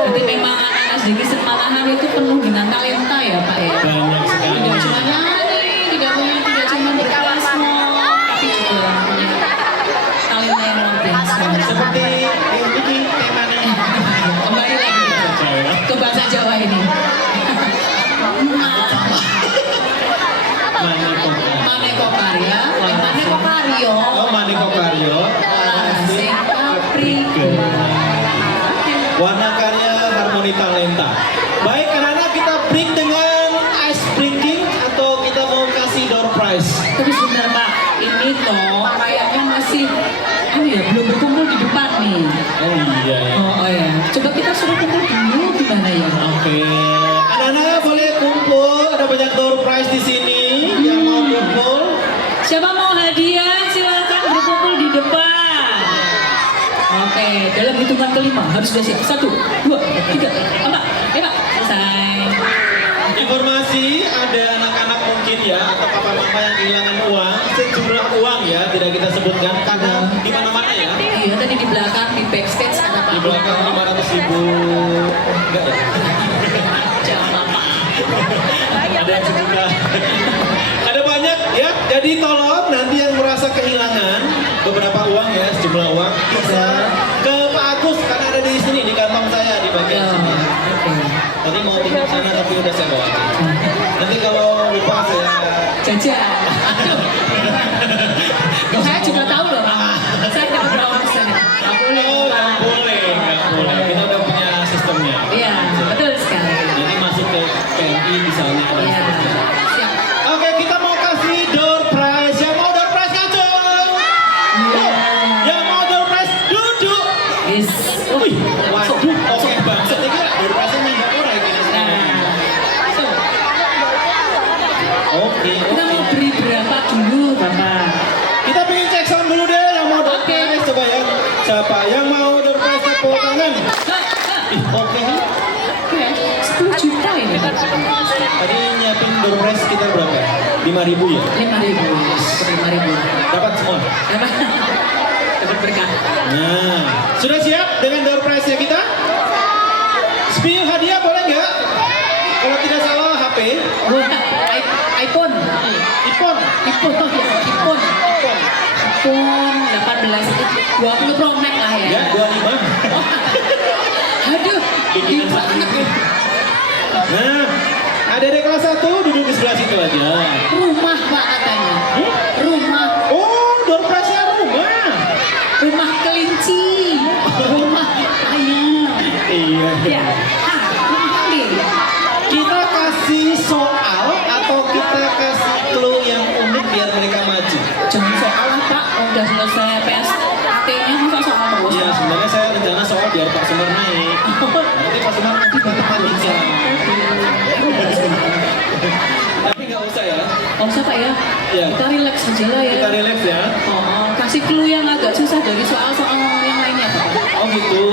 Jadi memang anak SDG Semalahan itu penuh dengan talenta ya Pak ya? Banyak sekali. Tidak cuma nyanyi, tidak cuma berplasmon, tapi juga punya talenta yang luar biasa. Seperti ini temanya. Kembali lagi ke bahasa Jawa ini. Maneko Karya, Maneko Karyo. Oh, Maneko Karyo. Sing Capricorn. Warna Karya Harmoni Talenta. Baik, anak-anak kita break dengan ice breaking atau kita mau kasih door prize. Tapi sebentar Pak, ini toh kayaknya masih belum berkumpul di depan nih. Oh iya ya. Oh ya, coba kita suruh kumpul dulu gimana ya? Oke. Anak-anak boleh kumpul, ada banyak door prize di sini. Yang mau kumpul. Siapa mau hadiah silakan berkumpul di depan. Oke, dalam hitungan kelima harus sudah siap. 1, 2, 3, 4. Pak, selesai. Informasi ada anak-anak mungkin ya atau papa-mama yang kehilangan uang, sejumlah uang ya tidak kita sebutkan karena di mana-mana ya. Iya, tadi di belakang di backstage ada Pak. Di belakang 500.000 enggak ya? Jangan Pak. Ada yang sejuta. Ada banyak ya. Jadi tolong nanti yang merasa kehilangan beberapa uang ya, sejumlah uang bisa ke Pak Agus karena ada di sini di kantong saya di bagian sini. Tadi mau titip sana tapi udah saya bawa. Nanti kalau lupa saya Jajan. Aduh. Saya juga tahu loh. Saya dapat berapa persen. Nggak boleh. Oh, nggak boleh. Kita udah punya sistemnya. Iya, betul sekali. Jadi masuk ke PMI misalnya ada Iya. sistemnya. Siap. Oke, kita mau kasih door prize. Yang mau door prize kacau. Yang mau door prize duduk. Yes. Wih, waduh, oke banget. Saya kira door prize-nya nggak orang gini. Nah, so, Oke. kita mau beri berapa dulu, Bapak? Kita pengen cek sound dulu deh yang mau door Oke. prize. Coba ya. Siapa yang mau door prize tepuk tangan? Ih, oke. Oke, 10 juta ini. Tadi nyiapin door prize sekitar berapa? 5.000 ya? 5.000. 5.000. Dapat semua? Dapat berkah. Nah, sudah siap dengan door prize-nya kita? Spill hadiah boleh nggak? Kalau tidak salah HP, iPhone. iPhone, iPhone 18 20 Pro Max lah ya. ya 25. Aduh, Bikinan banget ya. Nah, adik-adik kelas 1 duduk di sebelah situ aja. Rumah Pak katanya. Rumah, Oh, door prize-nya rumah. rumah kelinci, rumah ayam. Iya. Ya, rumah kambing. Kita kasih soal atau kita kasih clue yang unik biar mereka maju. Jangan soal lah Pak, udah selesai PSKT-nya masa soal terus. Iya, sebenarnya saya rencana soal biar Pak Sumar naik. Nanti Pak Sumar nanti matematika. Tapi nggak usah ya. Oh usah Pak ya? Iya. Kita relax aja lah ya. Kita relax ya. Kasih clue yang agak susah dari soal-soal yang lainnya Pak. Oh gitu.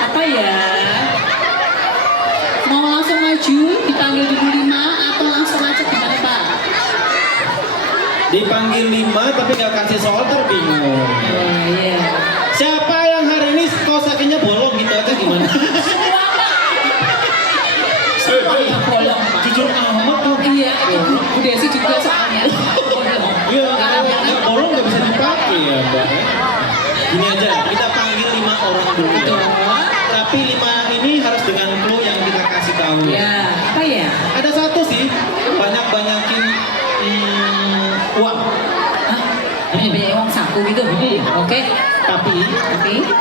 Apa ya? Mau langsung maju, dipanggil dulu 5 atau langsung aja gimana Pak? Dipanggil 5 tapi nggak kasih soal terbingung. Oh iya. Siapa yang hari ini kaos kakinya bolong gitu aja gimana? Semua Pak. Semua yang bolong Pak. Jujur amat tuh. Iya, itu Bu Desi juga soalnya. Bolong. Iya, kalau nggak bolong nggak bisa dipakai ya Mbak. Gini aja, kita panggil 5 orang dulu. Betul. Tapi 5 ini harus dengan clue yang kita kasih tahu. Ya, apa ya? Ada satu sih, banyak-banyakin uang. Hah? Banyak uang saku gitu? Oke. Tapi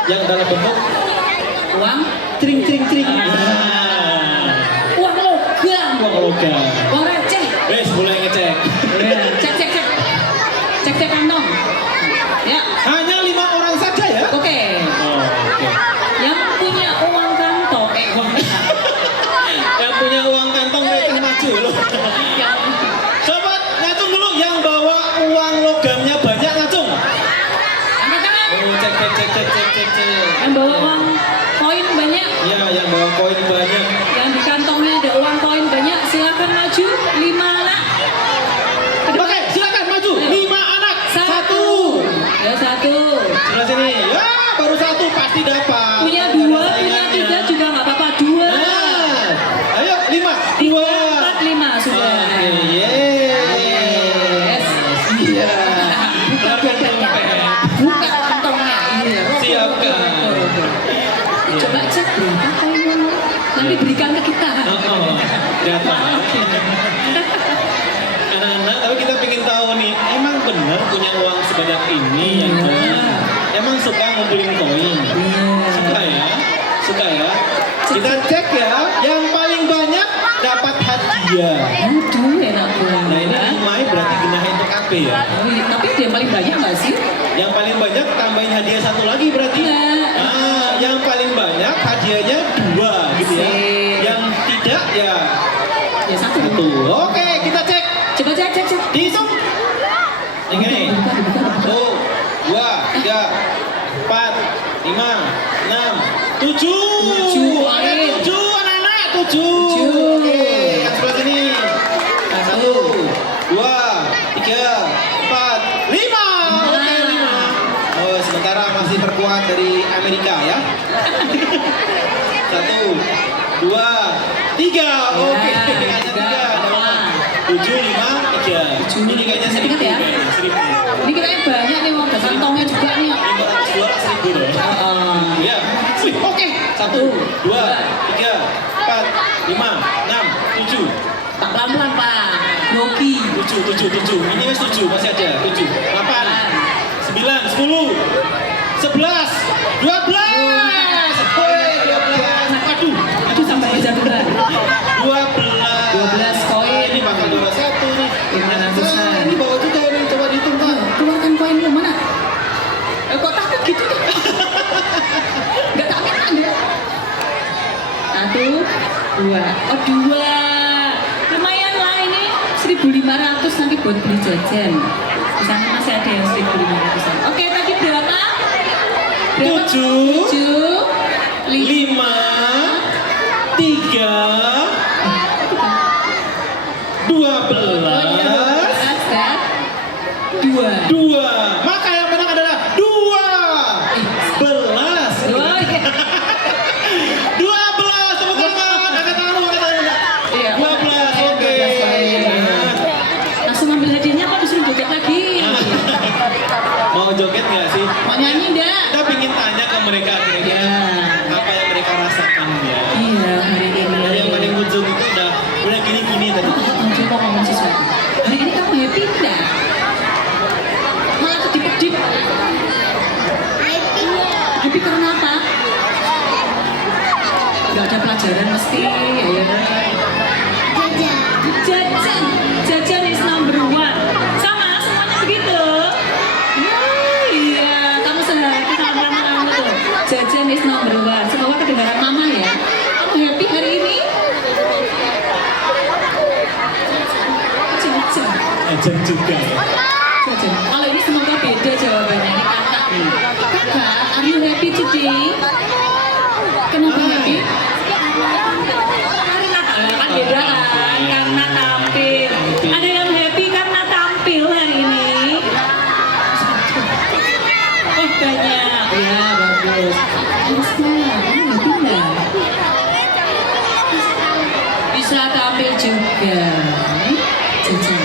yang dalam bentuk Uang? tring. Uang logam. Uang logam. Uang receh. Wes, boleh ngecek. Cek. Cek kantong. Ya, Hanya 5 orang saja ya. oke. Oh, oke. Yang punya uang kantong, Yang punya uang kantong mereka maju loh. yang Sobat, ngacung dulu yang bawa uang logamnya banyak ngacung. angkat tangan. Oh, cek. Yang bawa uang koin banyak, Ya, yang bawa koin banyak. yang di kantongnya ada uang koin banyak, silakan maju 5 anak. Ke depan. Oke, silakan maju. 5 anak. 1. Ya 1. Sebelah sini. Ya, baru 1 pasti dapat. Punya Nggak 2, ada punya saingannya. 3 juga nggak apa-apa. 2. Nah, ayo 5. 3, 2. 4, 5 sudah. Oke, yes. Iya. Keluarkan dompet. Buka kantongnya. Iya. Siapkan. Coba cek berapa koinnya. Nanti berikan ke kita. Oh, data. Anak-anak, tapi kita pengen tahu nih, emang benar punya uang sebanyak ini ya? Emang suka ngumpulin koin? Suka ya? Suka ya? Kita cek ya, yang paling banyak dapat hadiah. Aduh, enak banget. Nah ini Mai berarti genahin untuk AP ya? Oh, iya, tapi dia paling banyak nggak sih? Yang paling banyak tambahin hadiah 1 lagi berarti? Iya. Ah, yang paling banyak hadiahnya 2 gitu ya? Sip. Yang tidak ya Ya 1. 1. Oke, kita cek. Coba cek. Dihitung. Ini. Dibuka. 1, 2, 3, 4, 5, 6, 7. 7. Ada 7 anak-anak, 7. 7. Oke, yang sebelah sini. 1, 2, 3, 4, 5. Oke, 5. Oh, sementara masih terkuat dari Amerika ya. 1, 2, 3. Oke, Ya, hanya 3. 7, 5, 3. Ini kayaknya 1.000 Ingat ya? kayaknya, 1.000. Ini kayaknya banyak nih uang kantongnya juga nih. 500 $1.000 loh. Ya. Wih, oke. 1, 2, 3, 4, 5, 6, 7. Tak pelan-pelan Pak. Grogi. 7. Ini wes 7, masih ada. 7, 8, 9, 10, 11, 12. Woi, 12. Aduh sampai kejatuhan. 12 koin. Ini bakal juara 1 nih. 500-an. Ini bawa juga nih, coba dihitung Pak. Keluarkan koinmu mana? Kok takut gitu? Gak tak minta deh. 1, 2. Oh 2. Lumayan lah ini 1.500 nanti buat beli jajan. Di sana masih ada yang 1.500-an. Oke, tadi berapa? 7, 7, 5, 3, 12, 2. Maka yang menang adalah 12. 12. Tepuk tangan. Angkat tangan, angkat tangan. Iya. 12. Oke. Langsung ambil hadiahnya apa disuruh joget lagi? Mau joget nggak sih? Mau nyanyi enggak? Kita pingin tanya ke mereka kira-kira apa yang mereka rasakan ya. Iya, hari ini. Dari yang paling ujung itu udah gini-gini tadi. Coba ngomong sesuatu. Hari ini kamu happy enggak? Malah kedip-kedip. Happy karena apa? Gak ada pelajaran mesti. Ya. Jajan is number 1. Sama semuanya begitu. Iya, kamu sehati sama kamu tuh. Jajan is number 1. Semoga kedengaran mama ya. Kamu happy hari ini? Ajan juga. Jajan. Kalau ini semoga beda jawabannya. Ini kakak nih. Kakak, are you happy today? Kenapa happy? Kan beda kan, karena tampil. Ada yang happy karena tampil hari ini. Oh banyak, ya bagus. Harusnya, kamu happy nggak? Bisa tampil juga. Jajan.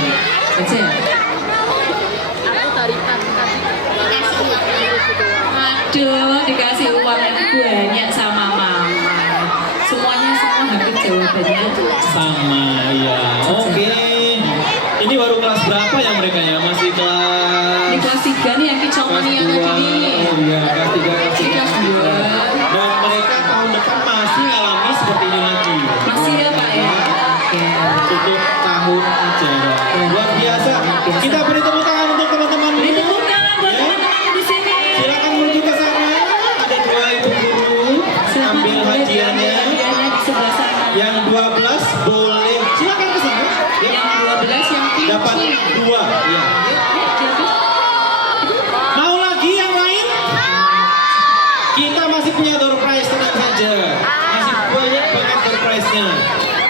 Aduh, dikasih uang yang banyak sama mama. Semuanya semua hampir jawabannya Sama ya. Oke. Ini baru kelas berapa ya mereka ya? Masih kelas di kelas 3 nih yang kicauannya kelas 2. tadi nih. Oh iya, kelas 3, kelas Ini 4. kelas 2. Dan mereka tahun depan masih ngalami seperti ini lagi. Masih ya Pak ya? Oke. Tutup tahun ajaran. Luar biasa. Kita beri tepuk tangan untuk teman-teman Beri dulu. tepuk tangan buat Ya. teman-teman di sini. Silakan menuju ke sana. Ada 2 ibu guru. Silakan Ambil boleh hadiahnya. diambil hadiahnya di sebelah sana. Yang 12 boleh. Silakan ke sana. Ya. Yang 12 yang Dapat kunci. 2. Ya.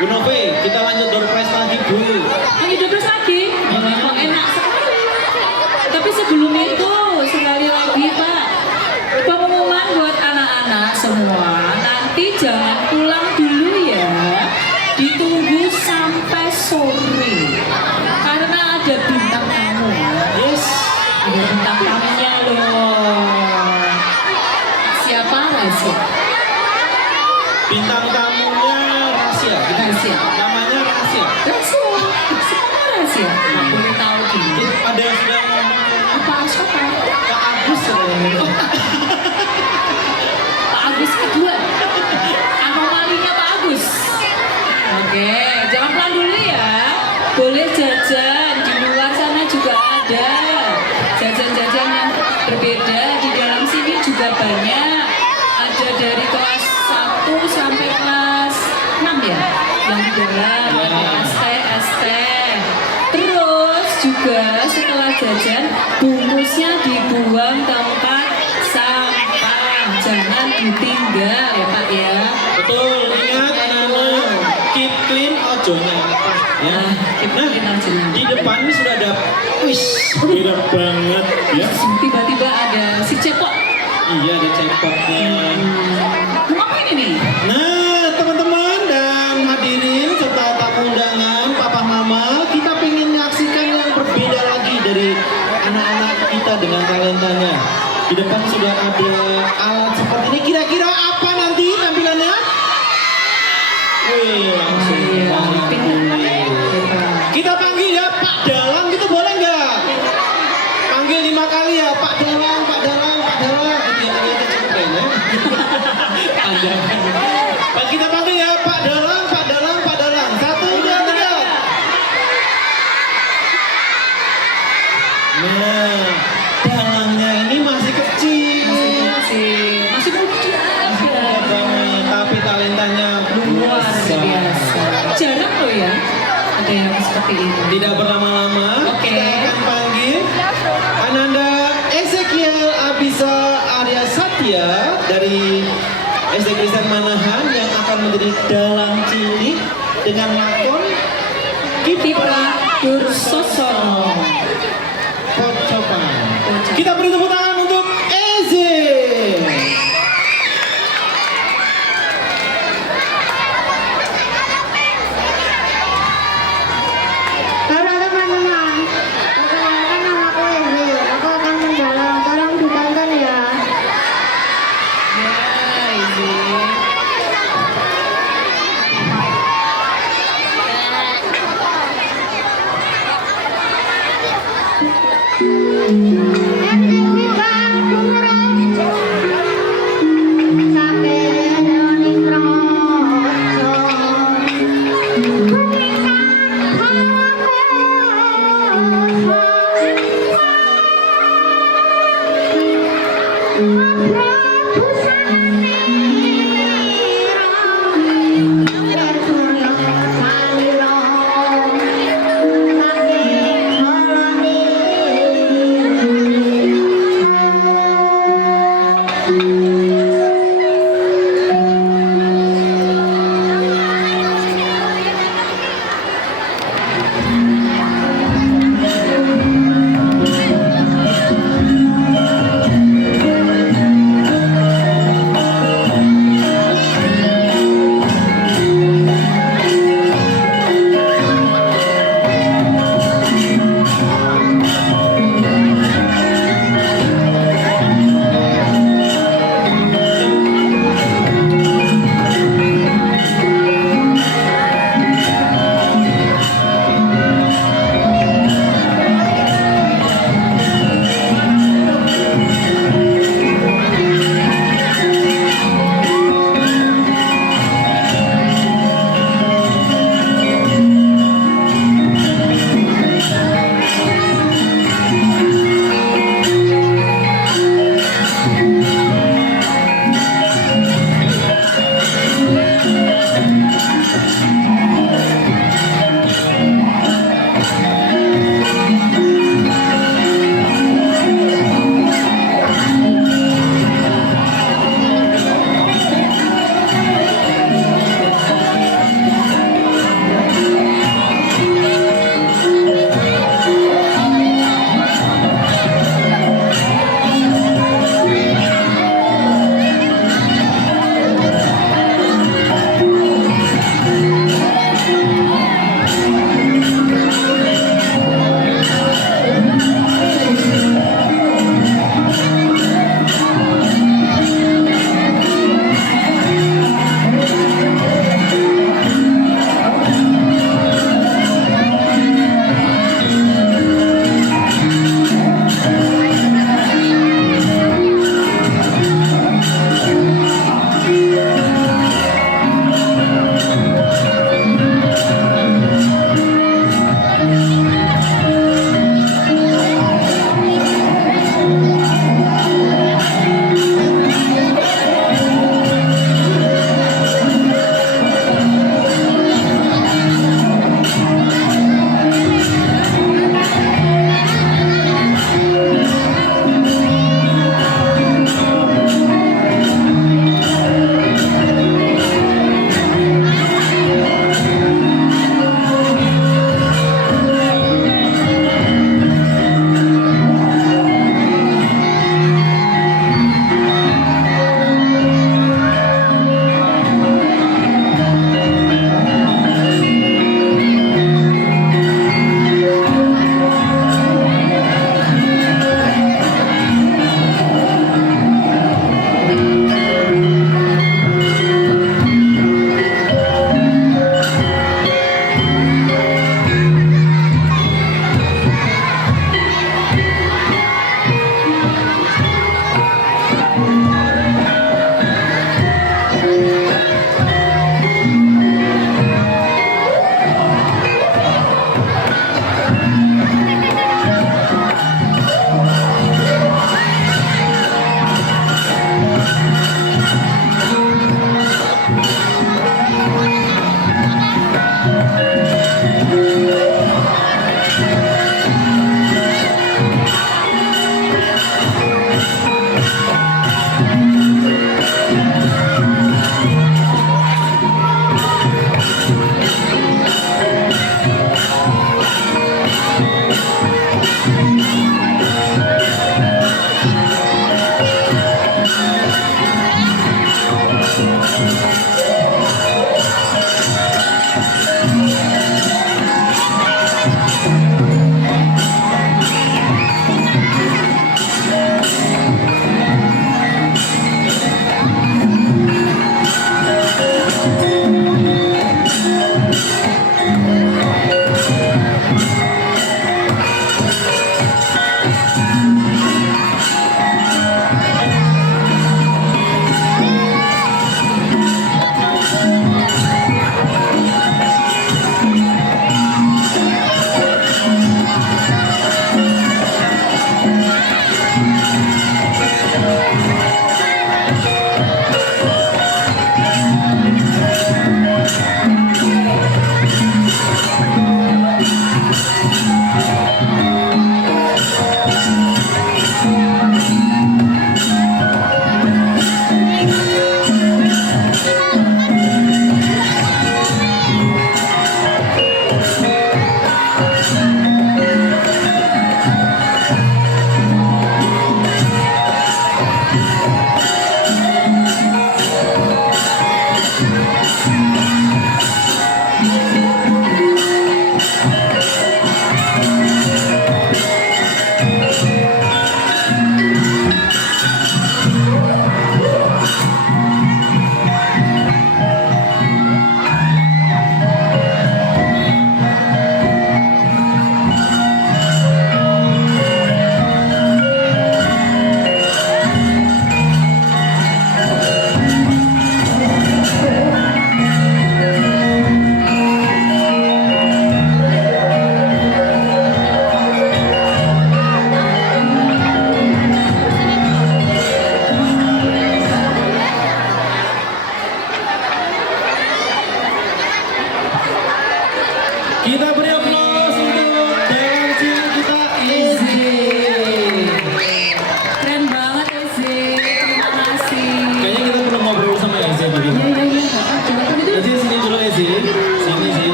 Bu Novi, kita lanjut door prize lagi Bu. Lagi 12 lagi? Oh, enak sekali. Tapi sebelum itu, sekali lagi Pak, pengumuman buat anak-anak semua, nanti jangan pulang dulu ya. Ditunggu sampai sore. Karena ada bintang tamu. Yes. Ada bintang tamunya loh. Siapa rahasia? Bintang tamunya rahasia. Rahasia. Namanya rahasia. Rahasia. Semua rahasia. Nggak boleh tahu dulu. Ada yang sudah ngomong Apa siapa? Pak Agus sebenarnya. Pak Agus kedua. Anomalinya Pak Agus. Oke, jangan pulang dulu ya. Boleh jajan di luar sana juga ada. Jajan-jajan yang berbeda di dalam sini juga banyak. Ada dari kelas 1 sampai kelas 6 ya. Yang di dalam ada ST. Terus juga setelah jajan bungkusnya dibuang tempat sampah. Jangan ditinggal ya Pak ya. Betul, ingat anak-anak, keep clean ojo nyampah ya. Nah, di depan ini sudah ada, wis, gila banget ya. Tiba-tiba ada si cepot. Iya, ada cepotnya. Mau ngapain ini? Nah, teman-teman dan hadirin serta tamu undangan, papa mama, kita pengen menyaksikan yang berbeda lagi dari anak-anak kita dengan talentanya. Di depan sudah ada alat seperti ini. Kira-kira apa nanti tampilannya? Wih, langsung panggil. Kita panggil ya Pak Dalang, gitu boleh nggak? Panggil 5 kali ya, Pak Dalang, Pak Dalang, Pak Dalang. Itu yang agak kecil kayaknya. Pak, kita panggil ya Pak Dalang, Pak Dalang, Pak Dalang. 1, 2, 3. Nah, dalangnya ini masih kecil. Masih muda. Banget, tapi talentanya Luar biasa. Jarang loh ya ada yang seperti ini. Tidak berlama-lama, Oke. kita akan panggil Ananda Ezekiel Abisa Arya Satya dari SD Kristen Manahan yang akan menjadi dalang cilik dengan lakon Kipra Dursosono. Pocopan. Kita beri tepuk tangan untuk Eze. Halo teman-teman, perkenalkan nama aku Eze. Aku akan mendalang, tolong ditonton ya. Ya, ini.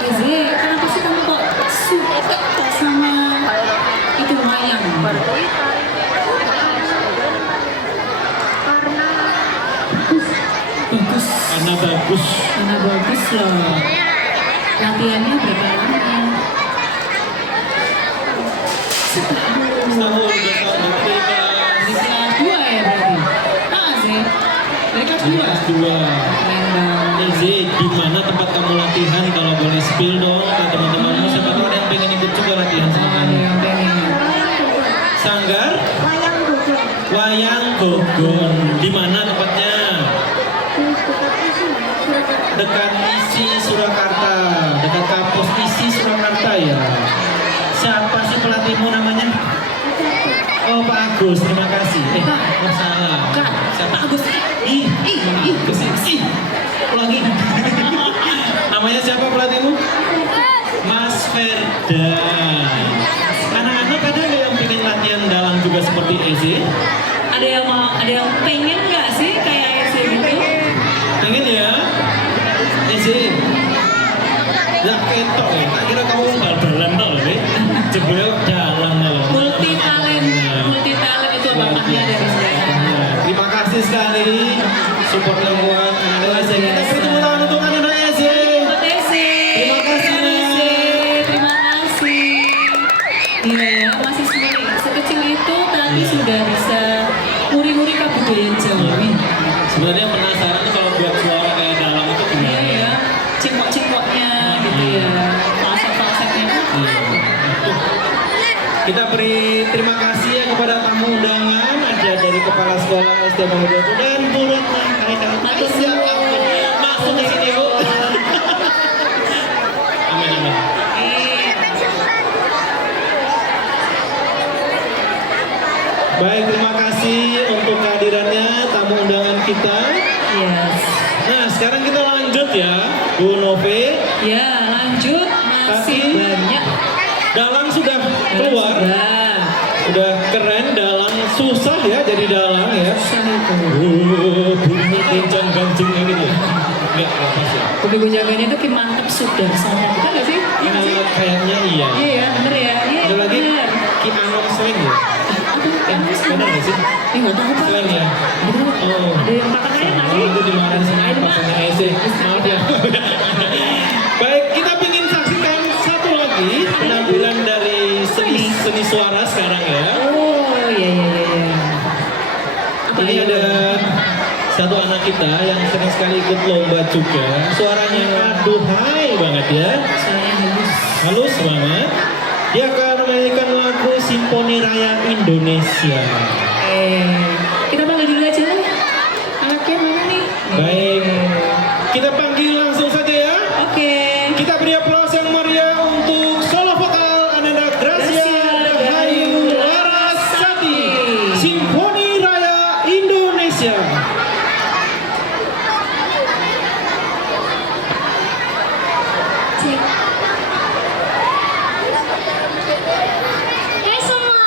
Eze, kenapa sih kamu kok suka sama itu wayang? Bagus. Karena bagus. Karena bagus loh. Latihannya berapa lama? Setahun udah Dari kelas 2 ya berarti? Ah sih. Dari kelas 2? kelas 2. Keren banget. Eze, di mana tempat kamu latihan? Kalau boleh spill dong ke teman-temanmu. Siapa tahu ada yang pengen ikut juga latihan sama Ada kamu. yang pengen. Sanggar Wayang Gogon. Wayang Gogon. Di mana tempatnya? Dekat ISI Surakarta. Dekat kampus ISI Surakarta ya. Siapa sih pelatihmu namanya? Oh, Pak Agus, terima kasih. Oh, salah. Kak, Siapa? Pak Agus. Agus. Ulangi. Namanya siapa pelatihmu? Mas Ferdan. Anak-anak ada nggak yang pengen latihan dalang juga seperti Eze? Ada yang pengen nggak sih kayak Eze gitu? Pengen ya? Eze. Lah ketok ya, tak kira kamu bal-balan tau ya. Jebel dalang loh. Multi talent itu bapaknya dari sejarah. Terima kasih sekali supportnya buat anak Eze. Kita beri tepuk tangan untuk anak Eze. Buat Eze. Terima kasih, Buat Eze. Terima kasih. Iya ya, masih sekecil itu tapi sudah bisa nguri-nguri kebudayaan Jawi. Sebenarnya penasaran tuh kalau buat suara kayak dalang itu Iya gimana? ya, cingkok-cingkoknya gitu ya, falset-falsetnya. Kita beri terima kasih ya kepada tamu undangan, ada dari Kepala Sekolah SD Manggabetu dan Bu Ratna. Matur Siap, nuwun. masuk ke sini Bu. Amin amin. Baik, terima kasih untuk kehadirannya tamu undangan kita. Yes. Nah, sekarang kita lanjut ya, Bu Nove. Ya, lanjut masih Tapi- banyak. Dalang sudah keluar, Sudah. sudah keren. Dalang susah ya jadi dalang ya. Susah itu. Bunyi kencang gancingnya gitu. Enggak pas ya. Kopi gunjanganya itu kayak mantep sudah sama kita nggak sih? Iya nggak sih? Kayaknya iya. Iya ya, bener ya. Iya, Ada lagi bener. Ki Anom Slang ya. Apa yang Bener nggak sih? nggak tahu pak. Slang ya. Oh. Ada yang patah kayak nggak sih? Itu dimarahin sama Ayo, Pak. papanya Eze. Maaf ya. Baik, kita ingin saksikan satu lagi penampilan dari seni suara sekarang ya. Oh iya iya iya. Iya. Apa Ini ya? ada satu anak kita yang sering sekali ikut lomba juga. Suaranya aduhai banget ya. Suaranya halus. Halus banget. Dia akan menyanyikan lagu Simfoni Raya Indonesia. Kita panggil dulu aja. Anaknya mana nih? Baik. Kita panggil langsung saja ya. Oke. Kita beri aplaus yang meriah untuk solo vokal Ananda Gracia Dahayu Larasati. Simfoni Raya Indonesia. Cek. Hai semua.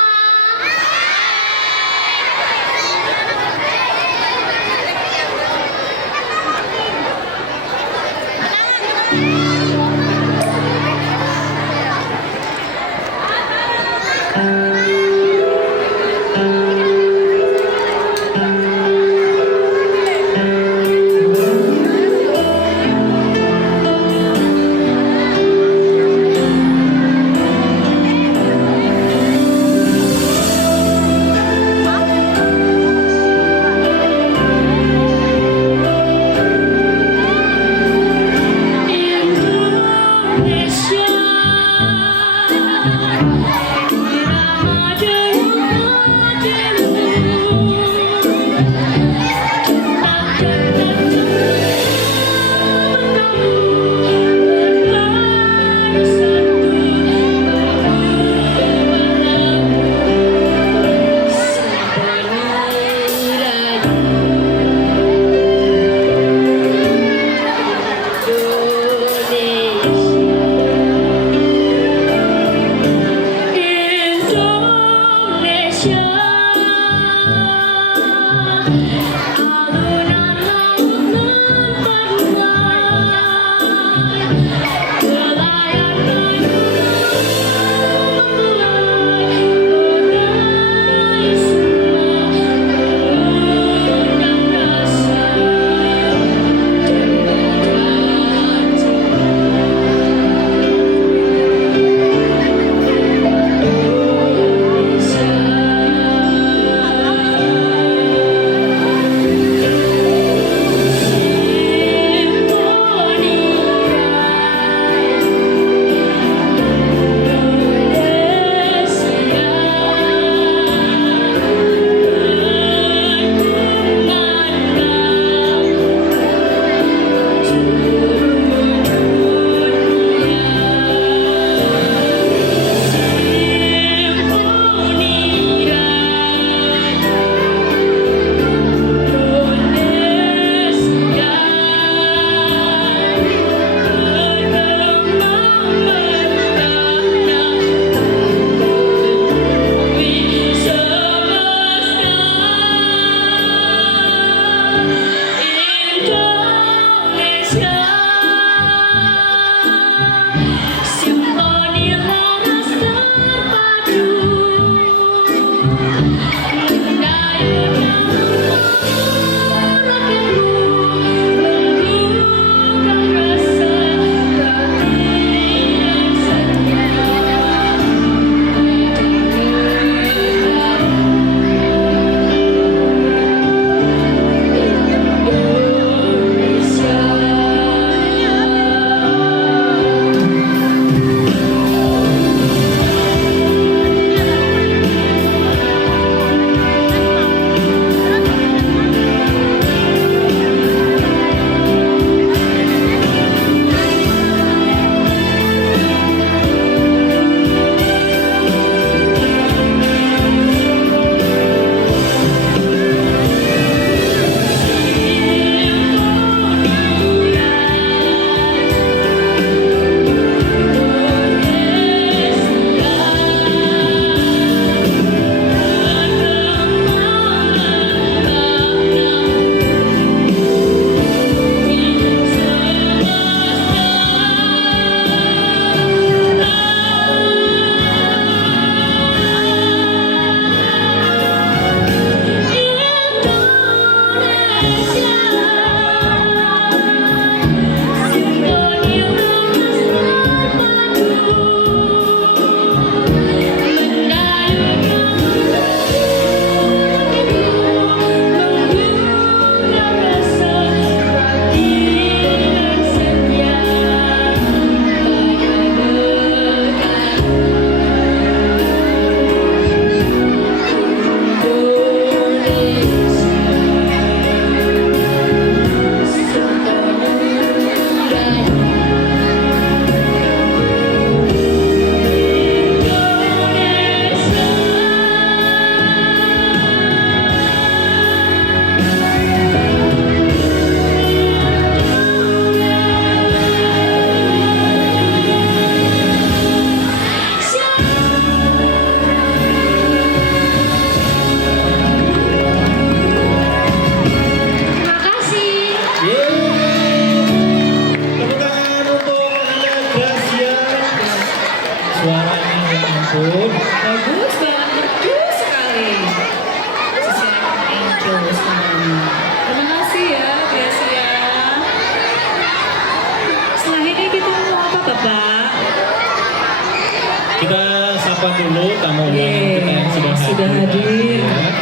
selamat dulu tamu undangan kita yang sudah hadir. Ya.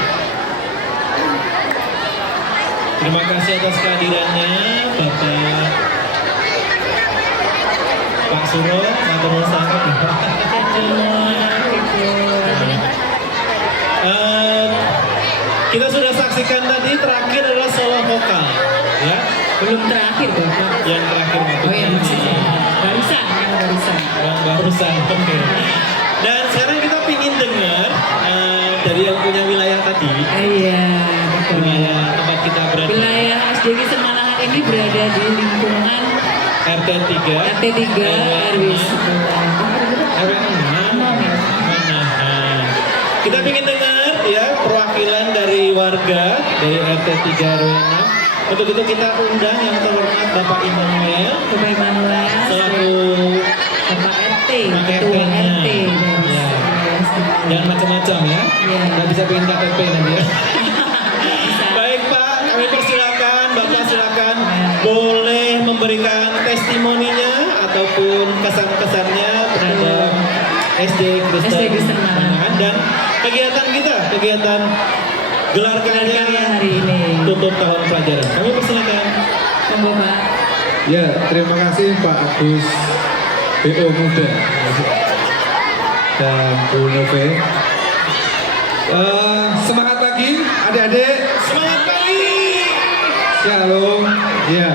Terima kasih atas kehadirannya Bapak Pak Suro, matur sangat. Kita sudah saksikan tadi, terakhir adalah solo vokal, ya. Belum terakhir Bapak. Yang terakhir Oh iya maksudnya barusan, yang barusan. Oke. Dan sekarang kita ingin dengar dari yang punya wilayah tadi. Iya, betul. Wilayah tempat kita berada. Wilayah SDG Semalahan ini berada di lingkungan RT 3. RT 3 RW 11. RW 6. Kita ingin dengar ya perwakilan dari warga dari RT 3 RW 6. Untuk itu kita undang yang terhormat Bapak Immanuel Bapak Immanuel selaku Bapak RT, Bapak Ketua RT-nya. RT dari Ya. wilayah Semalahan. Dan macam-macam ya. Iya. Nggak bisa pengen KTP nanti ya. Bisa. Baik Pak, kami persilakan, Bapak silakan boleh memberikan testimoninya ataupun kesan-kesannya terhadap SD Kristen Manahan dan kegiatan kita, kegiatan gelar karya hari ini. tutup tahun pelajaran. Kami persilakan. Monggo Pak. Ya, terima kasih Pak Agus BO Muda dan Bu Nove. Semangat pagi adik-adik. Semangat pagi. Shalom. Ya.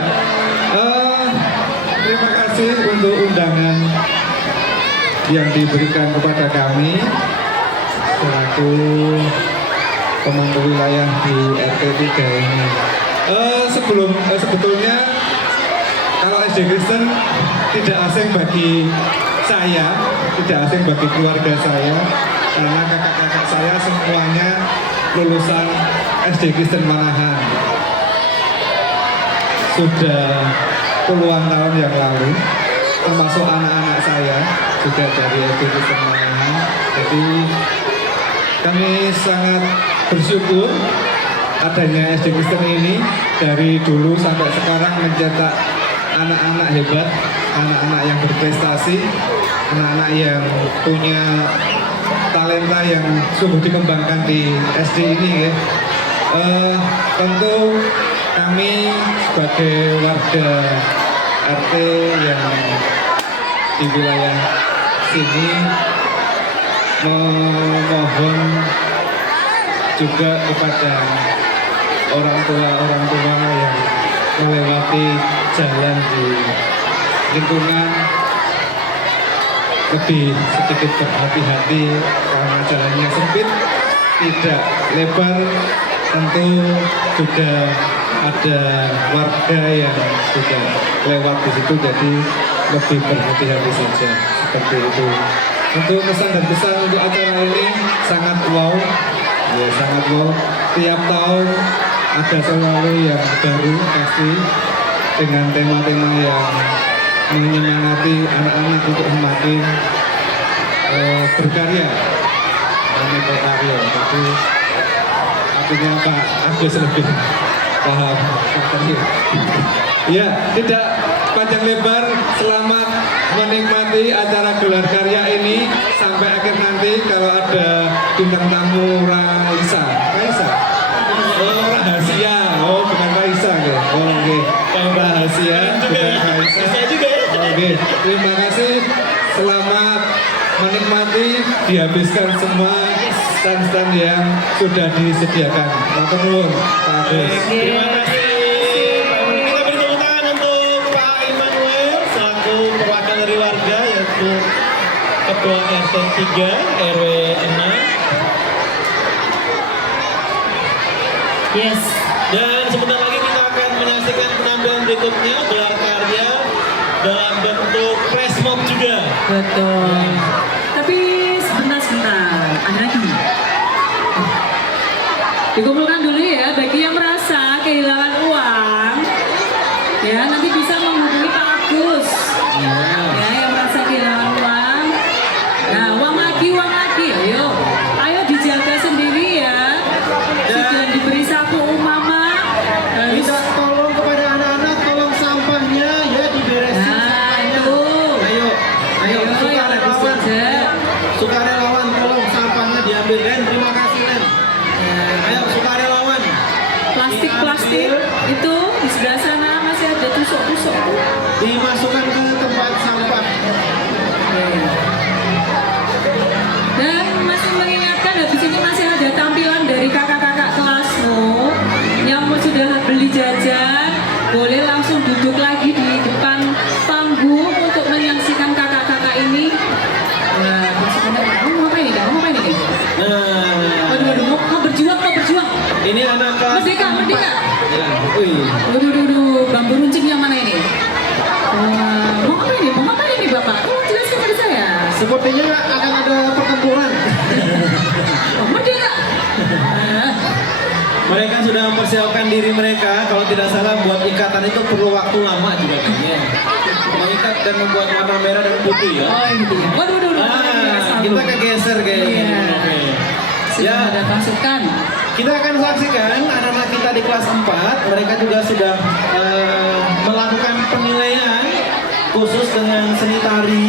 Terima kasih untuk undangan yang diberikan kepada kami selaku pemangku wilayah di RT 3 ini. Sebetulnya kalau SD Kristen tidak asing bagi saya, tidak asing bagi keluarga saya, karena kakak-kakak saya semuanya lulusan SD Kristen Manahan. Sudah puluhan tahun yang lalu, termasuk anak-anak saya juga dari SD Kristen Manahan. Jadi kami sangat bersyukur adanya SD Kristen ini dari dulu sampai sekarang mencetak anak-anak hebat, anak-anak yang berprestasi, anak-anak yang punya talenta yang sungguh dikembangkan di SD ini ya. Tentu kami sebagai warga RT yang di wilayah sini memohon juga kepada orang tua yang melewati jalan di lingkungan lebih sedikit berhati-hati karena jalannya sempit, tidak lebar. Tentu juga ada warga yang sudah lewat di situ, jadi lebih berhati-hati saja seperti itu. Untuk pesan dan pesan untuk acara ini sangat wow, ya sangat wow. Tiap tahun ada selalu yang baru pasti dengan tema-tema yang menyemangati anak-anak untuk semakin berkarya, Tapi artinya Pak Agus lebih paham. Ya, tidak panjang lebar. Selamat menikmati acara gelar karya ini sampai akhir nanti. Kalau ada bintang tamu Raisa. Oh, rahasia. Oh, bukan Raisa ya. Oh, oke. Rahasia bukan Raisa. Oke, terima kasih. Selamat menikmati, dihabiskan semua stand-stand yang sudah disediakan. Matur nuwun, Pak Agus. Terima kasih. Kita beri tepuk tangan untuk Pak Immanuel selaku perwakilan dari warga yaitu Ketua RT 3 RW 6. Yes. Dan sebentar lagi kita akan menyaksikan penampilan berikutnya gelar karya dalam bentuk flash mob juga. Betul. Tapi sebentar, ada lagi. Dikumpulkan dulu ya, bagi yang merasa kehilangan uang, ya nanti bisa menghubungi Pak Agus. Ya, yang merasa kehilangan uang. Nah, uang lagi, ayo dijaga sendiri ya. Sudah diberi sapu mama. Kita tolong kepada anak-anak, tolong sampahnya ya diberesin Nah, sampahnya. itu. Ayo yang sukarelawan, bagus saja. sukarelawan Ini anak kelas Merdeka, Merdeka. Ya, wih. Waduh, bambu runcing yang mana ini? Mau apa ini? Mau apa ini Bapak? Oh, jelaskan pada saya. Sepertinya akan ada pertempuran. Oh, Merdeka. Mereka sudah mempersiapkan diri mereka. Kalau tidak salah buat ikatan itu perlu waktu lama juga kayaknya. Mengikat dan membuat warna merah dan putih ya. Oh, ini dia. Waduh. Kita kegeser kayaknya. Iya. Oke. Sudah Ya, ada pasukan. kita akan saksikan anak-anak kita di kelas 4. Mereka juga sudah melakukan penilaian khusus dengan seni tari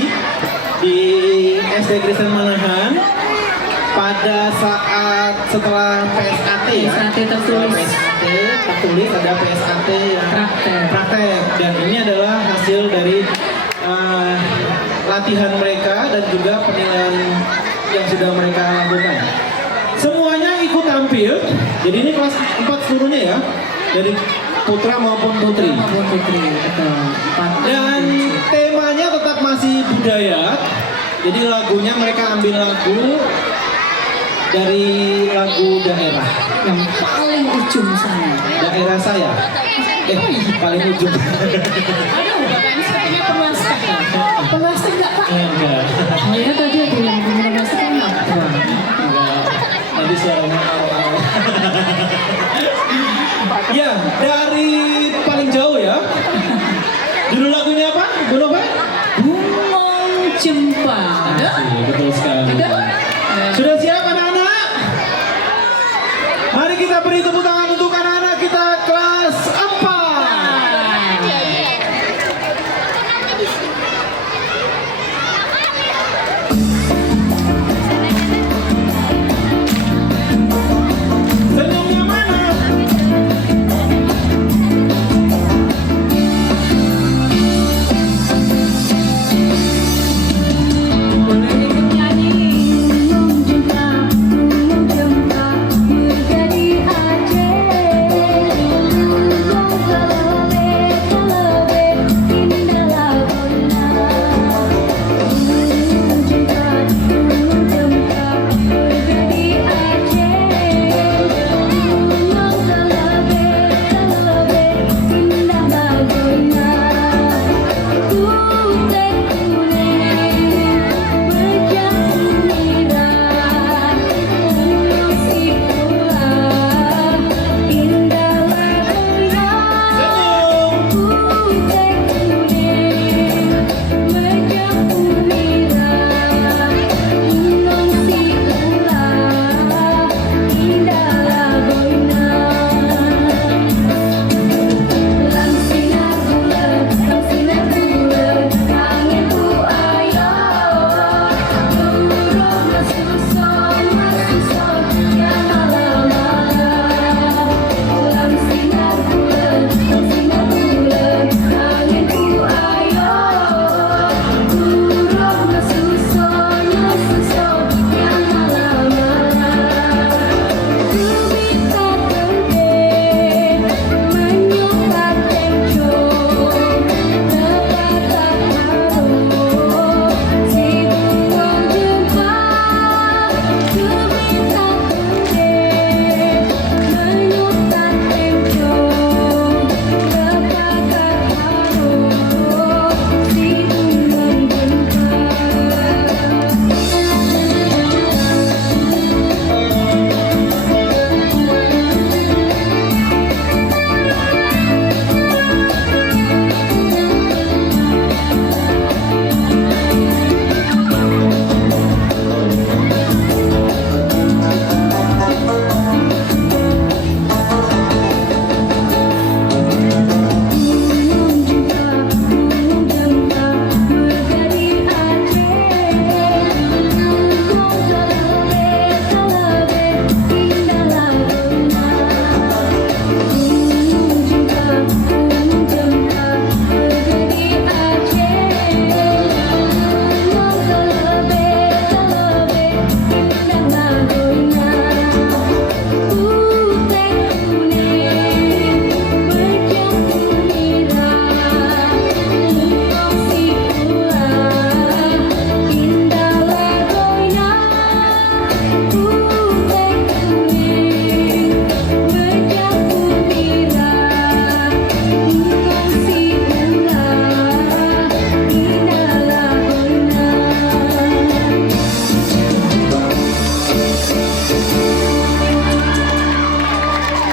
di SD Kristen Manahan pada saat setelah PSAT ya. PSAT tertulis. PSAT tertulis ada PSAT yang Praktek. praktek. Dan ini adalah hasil dari latihan mereka dan juga penilaian yang sudah mereka lakukan. Semuanya ikut tampil. Jadi ini kelas 4 seluruhnya ya. Dari putra maupun putri. Maupun putri, betul. Dan temanya tetap masih budaya. Jadi lagunya mereka ambil lagu dari lagu daerah. yang paling ujung sana. Daerah saya. Paling ujung. Aduh, Bapak ini sepertinya penguastek ya? Penguastek nggak Pak? Enggak. Saya tadi ada yang penguastek kan nggak? Enggak. Tadi suaranya awal-awal. Ya, dari paling jauh ya. Judul lagunya apa? Bu Nova? Bungong Jempa. Ada? Iya, betul sekali. Ada? Sudah siap anak-anak? Mari kita beri tepuk tangan untuk anak-anak kita kelas 4. Senyumnya mana?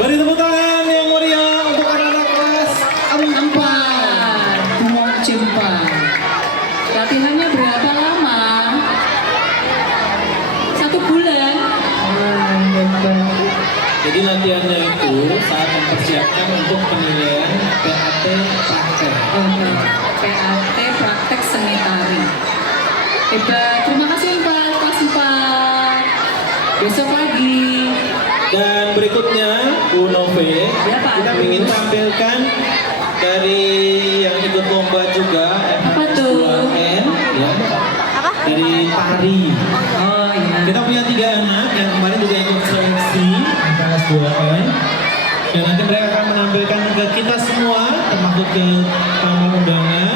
Beri tepuk tangan yang meriah untuk anak-anak kelas 4. Mau jumpa. Latihannya berapa lama? 1 bulan. Jadi latihannya itu saat mempersiapkan untuk penilaian PAT praktek. PAT praktek seni tari. Hebat. Terima kasih Pak kelas 4. Besok lagi. Dan berikutnya Bu Nove, Ya, Pak kita Agus. ingin tampilkan dari yang ikut lomba juga Apa tuh? FH2N ya. Dari tari. Oh iya. Kita punya 3 anak yang kemarin juga ikut seleksi kelas 2N. Dan nanti mereka akan menampilkan ke kita semua, termasuk ke tamu undangan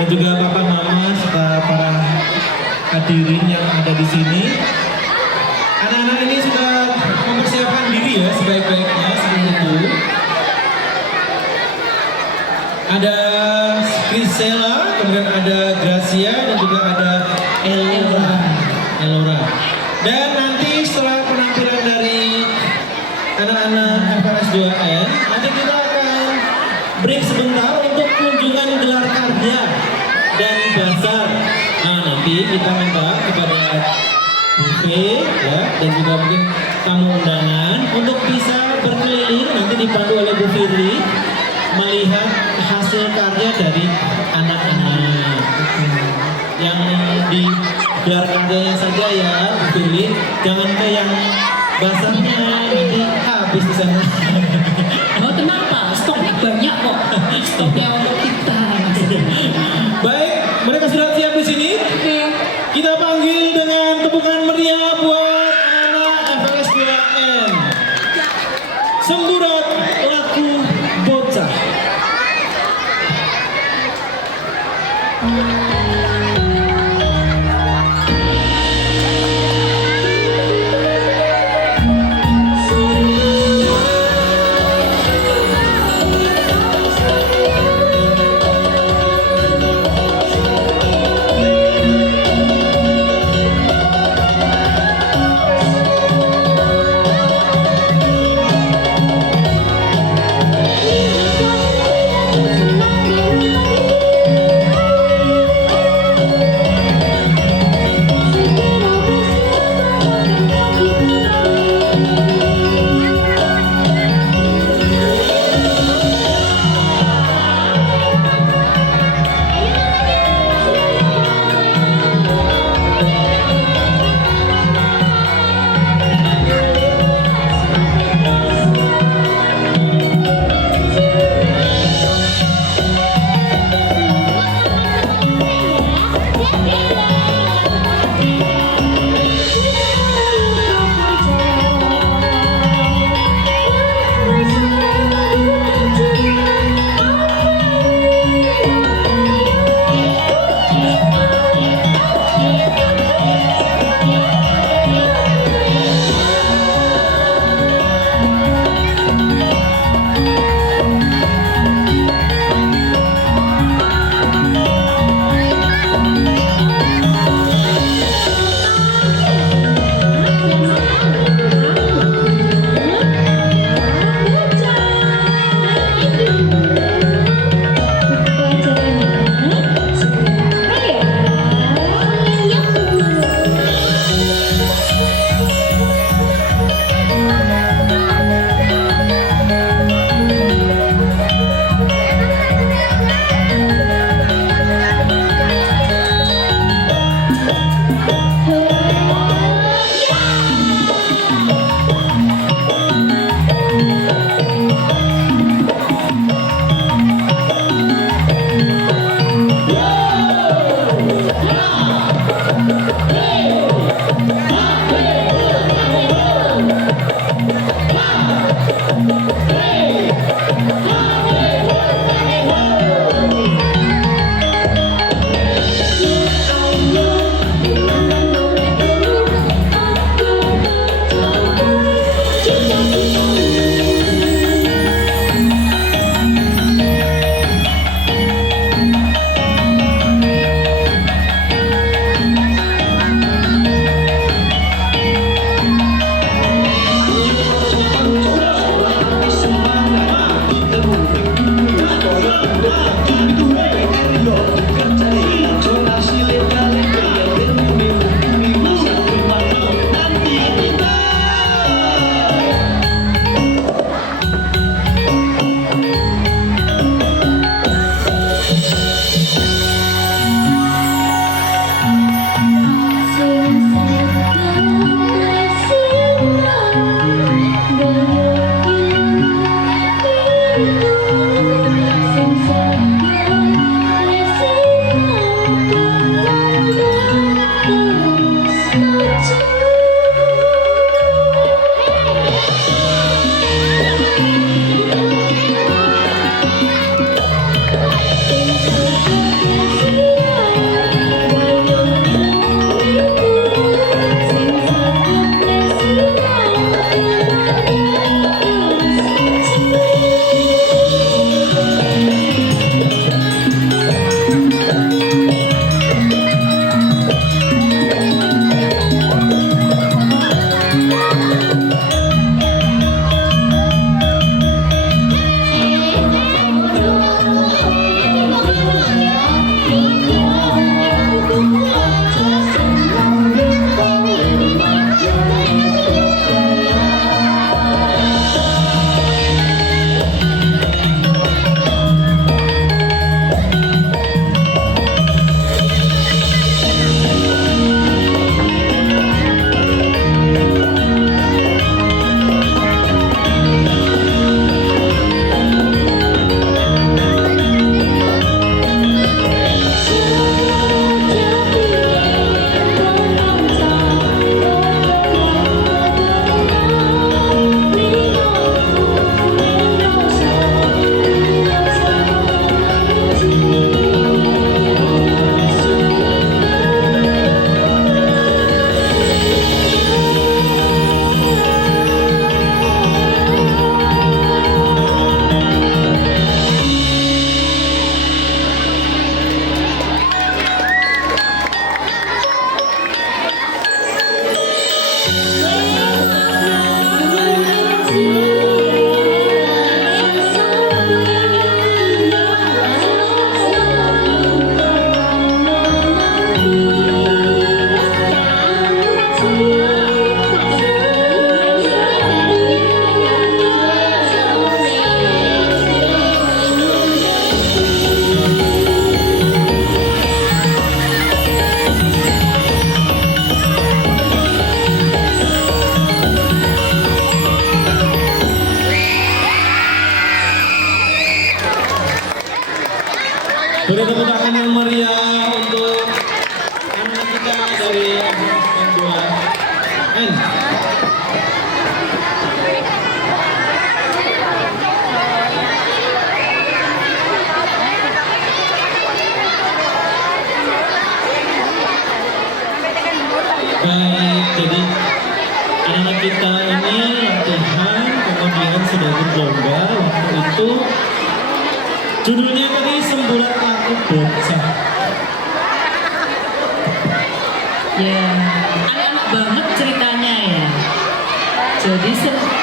dan juga papa mama serta para hadirin yang ada di sini. Anak-anak ini sudah mempersiapkan diri ya sebaik-baiknya seperti itu. Ada Krisela, kemudian ada Gracia dan juga ada Elora. Dan nanti setelah penampilan dari anak-anak FRS 2N, nanti kita akan break sebentar untuk kunjungan gelar karya dan bazar. Nah, nanti kita minta kepada buffet ya dan juga mungkin tamu undangan untuk bisa berkeliling nanti dipandu oleh Bu Firly melihat hasil karya dari anak-anak yang di gelar karyanya saja ya Bu Firly, jangan ke yang basarnya nanti habis di sana. Oh kenapa? Stoknya banyak kok. Stoknya untuk kita. Baik, mereka sudah siap di sini. Oke. Kita panggil dengan tepukan meriah buat anak-anak FLS 2N. Semburat laku bocah. Beri tepuk tangan yang meriah untuk anak kita dari N2N. Baik, jadi anak kita ini latihan, kemudian sudah ikut lomba. Waktu itu judulnya tadi Semburat Laku Bocah. Ya, anak-anak banget ceritanya ya. Jadi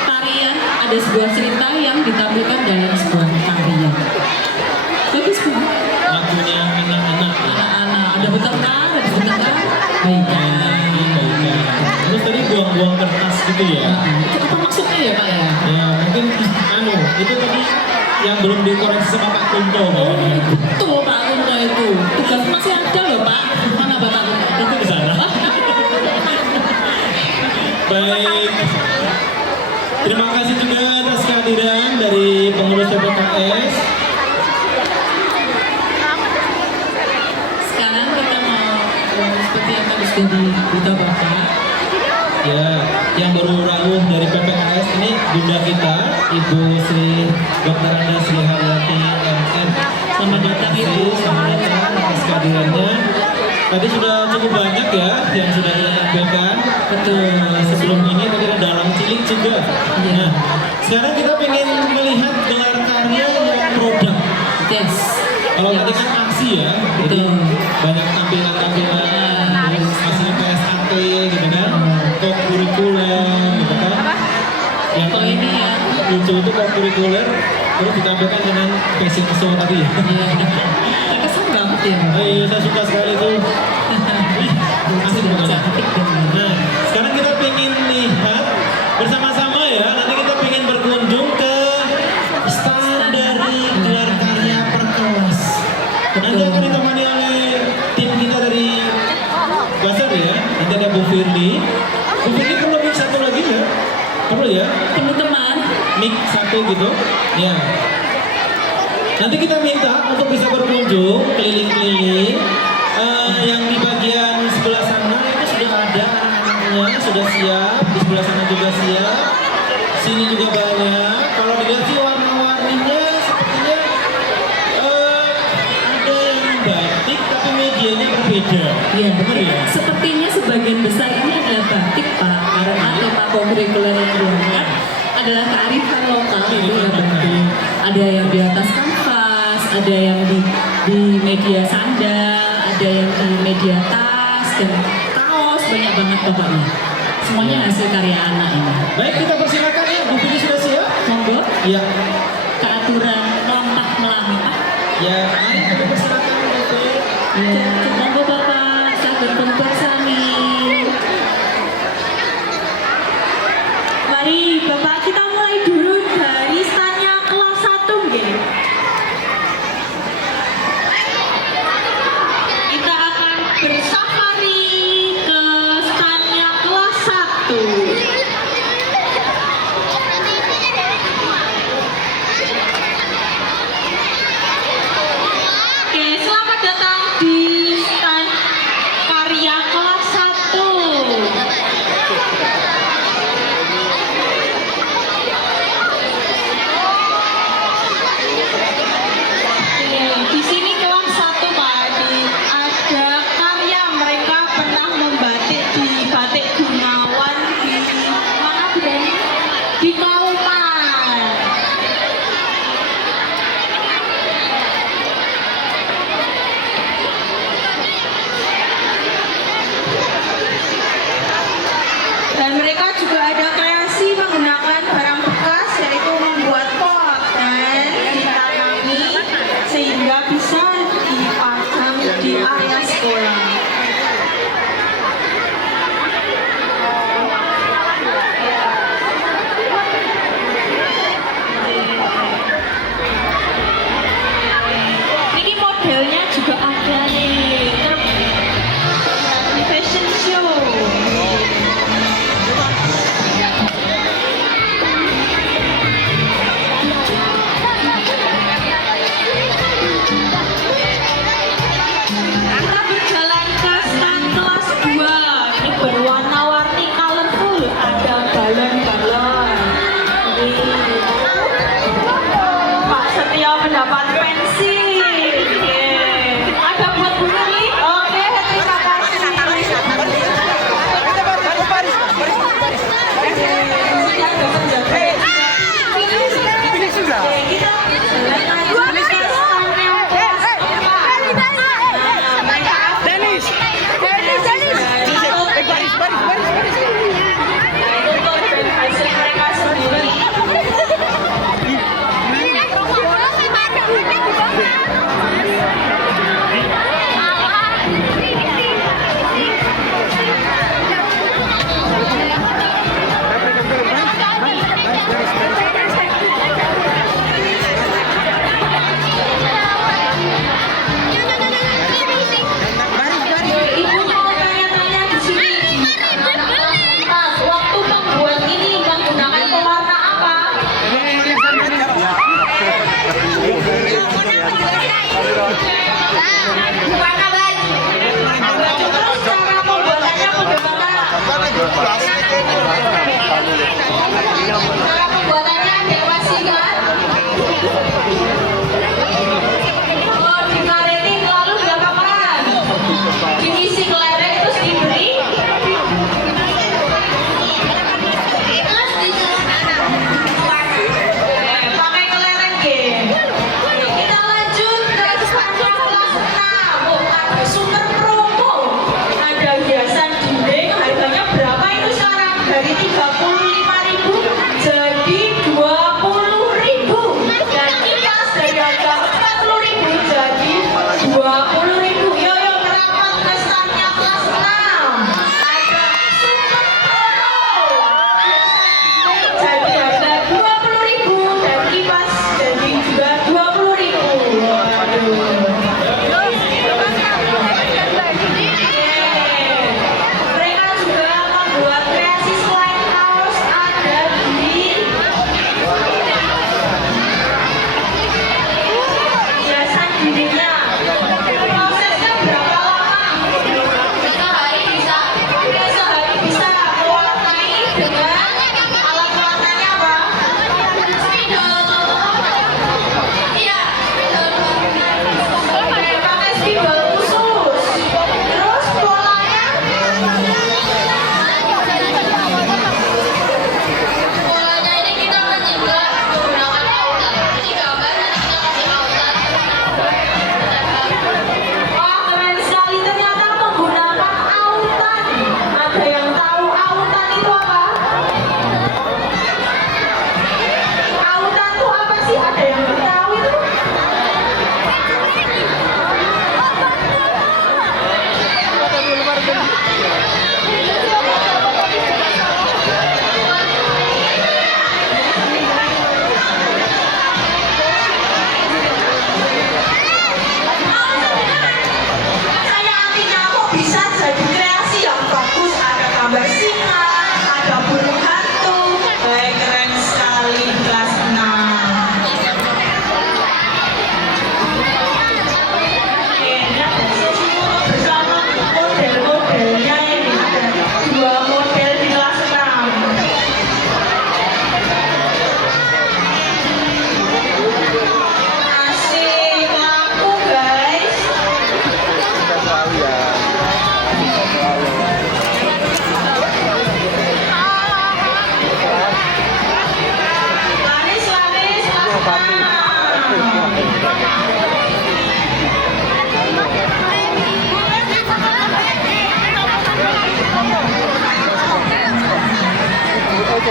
tarian ada sebuah cerita yang ditampilkan dalam sebuah tarian. Bagus Bu. Lagunya anak-anak. Anak-anak ada bertengkar, ada bertengkar. Baikkan. Terus tadi buang-buang kertas gitu ya. Itu apa maksudnya ya Pak ya? Ya mungkin itu tadi yang belum dikoreksi sama Pak Kunto. Betul Pak Kunto itu. Tugas masih ada loh Pak. Mana Bapak Kunto? Itu di sana. Baik. Terima kasih juga atas kehadiran dari pengurus PPKS. Sekarang kita mau seperti yang tadi sudah diberitahu Bapak. Ya, yang baru rawuh dari PPKS ini bunda kita, Ibu Sri Dr. Anda Sri Haryati MM. Selamat datang Ibu. Selamat datang atas kehadirannya. Tadi sudah cukup banyak ya yang sudah kita tampilkan. Betul. Sebelum ini tadi ada dalang cilik juga. Iya. Nah, sekarang kita pengen melihat gelar karya yang produk. Yes. Kalau tadi kan aksi ya, jadi Betul. banyak tampilan-tampilan, hasil PSAT gitu kan, co-curricular gitu kan. Yang Kalau ini ya. lucu itu co-curricular, terus ditampilkan dengan fashion show tadi. Iya. Terkesan banget ya. Oh iya, saya suka sekali itu. Asik Sudah banget. cantik dan Nah, sekarang kita pengen lihat bersama-sama ya. Nanti kita pengen berkunjung ke stand dari gelar karya per kelas. Nanti akan ditemani oleh tim kita dari Bazar ya. Nanti ada Bu Firly. Bu Firly perlu mic satu lagi ya? Perlu ya? teman-teman. Mic satu gitu. Ya. Nanti kita minta untuk bisa berkunjung keliling-keliling. Yang di bagian sebelah sana itu sudah ada anak-anaknya, sudah siap. Di sebelah sana juga siap. Sini juga banyak. Kalau dilihat sih warna-warninya sepertinya ada yang batik tapi medianya berbeda. Iya, Benar ya? sepertinya sebagian besar ini adalah batik Pak, karena tema co-curricular yang diangkat adalah kearifan lokal itu ya batik. Ada yang di atas kanvas, ada yang di media sandal, ada yang di media tas dan kaos, banyak banget pokoknya. Semuanya hasil karya anak ini. Baik, kita persilakan ya. Bu Fili sudah siap? Monggo, Iya. keaturan melampah-melampah. Ya, mari kita persilakan Bu Fili. Ya, monggo Bapak, sabar kumpul sami. Mari Bapak kita mulai dulu dari standnya kelas 1 nggih. Kita akan bersafari ke standnya kelas 1. Oke, selamat datang di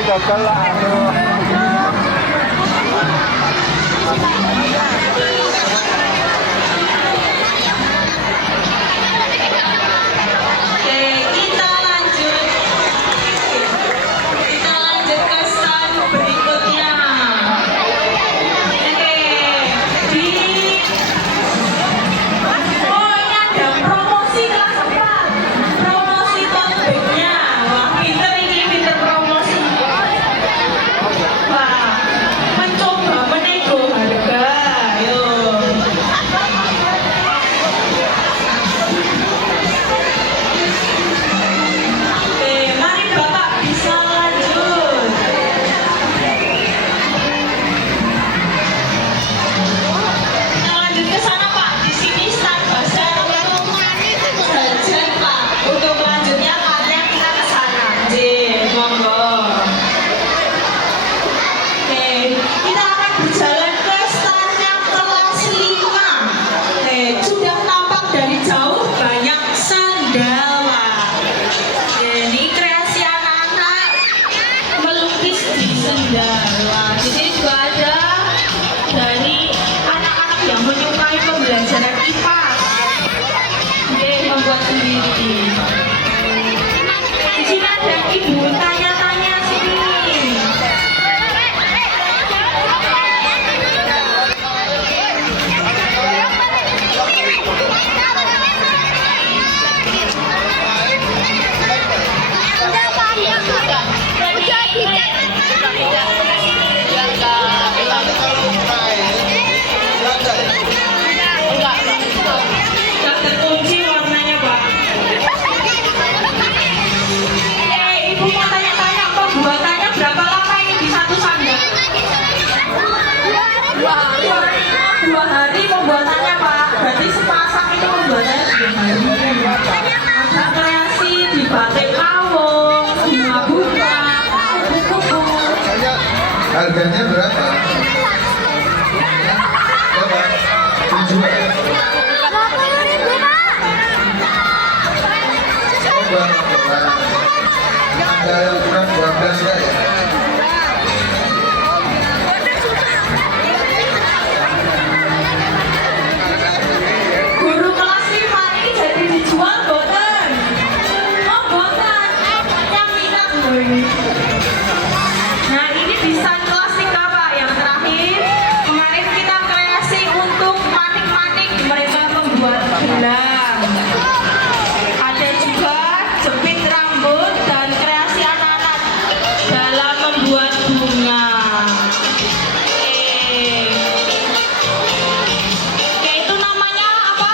Oke, kita lanjut. Kita lanjut ke stand berikutnya. Oke, di oh ini ada promosi kelas 4. Promosi tote bag-nya. Wah, pinter ini, pinter promosi. Wah, mencoba menego harga. Ayo. Oke, mari Bapak bisa lanjut. Kita lanjut ke sana Pak. Di sini stand bazar untuk jajan Pak. Untuk selanjutnya kalian kita ke sana. Monggo. Oke, kita akan berjalan ke standnya kelas 5. Oke, sudah nampak dari jauh banyak sandal. Oke, ini kreasi anak-anak melukis di sandal. Wah, di sini juga ada dari anak-anak yang menyukai pembelajaran IPA. Oke, membuat sendiri. Di sini ada ibu tanya-tanya sini. Nggak terkunci warnanya Pak. Ibu mau tanya-tanya pembuatannya berapa lama ini di satu sandal? 2 hari pembuatannya Pak. Berarti sepasang itu pembuatannya 2 hari. Ada kreasi di batik kawung, bunga-bunga, kupu-kupu. Harganya berapa? Berapa? 7 ya? Oh, berapa? Ada yang kurang 12 ya? Guru kelas 5 ini jadi dijual boten? Oh boten, yang minat loh ini. Nah ini di stand kelas 3 Pak, yang terakhir. Kemarin kita kreasi untuk manik-manik, mereka membuat gelang. Ada juga jepit rambut dan kreasi anak-anak dalam membuat bunga. Oke, itu namanya apa?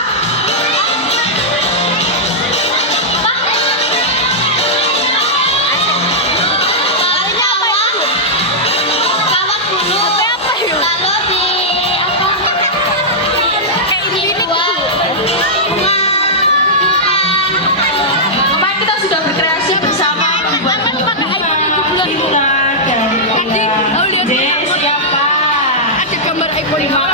Kemarin kita sudah berkreasi bersama membuat bunga dari Lola. Siapa? Ada gambar iPhone 5.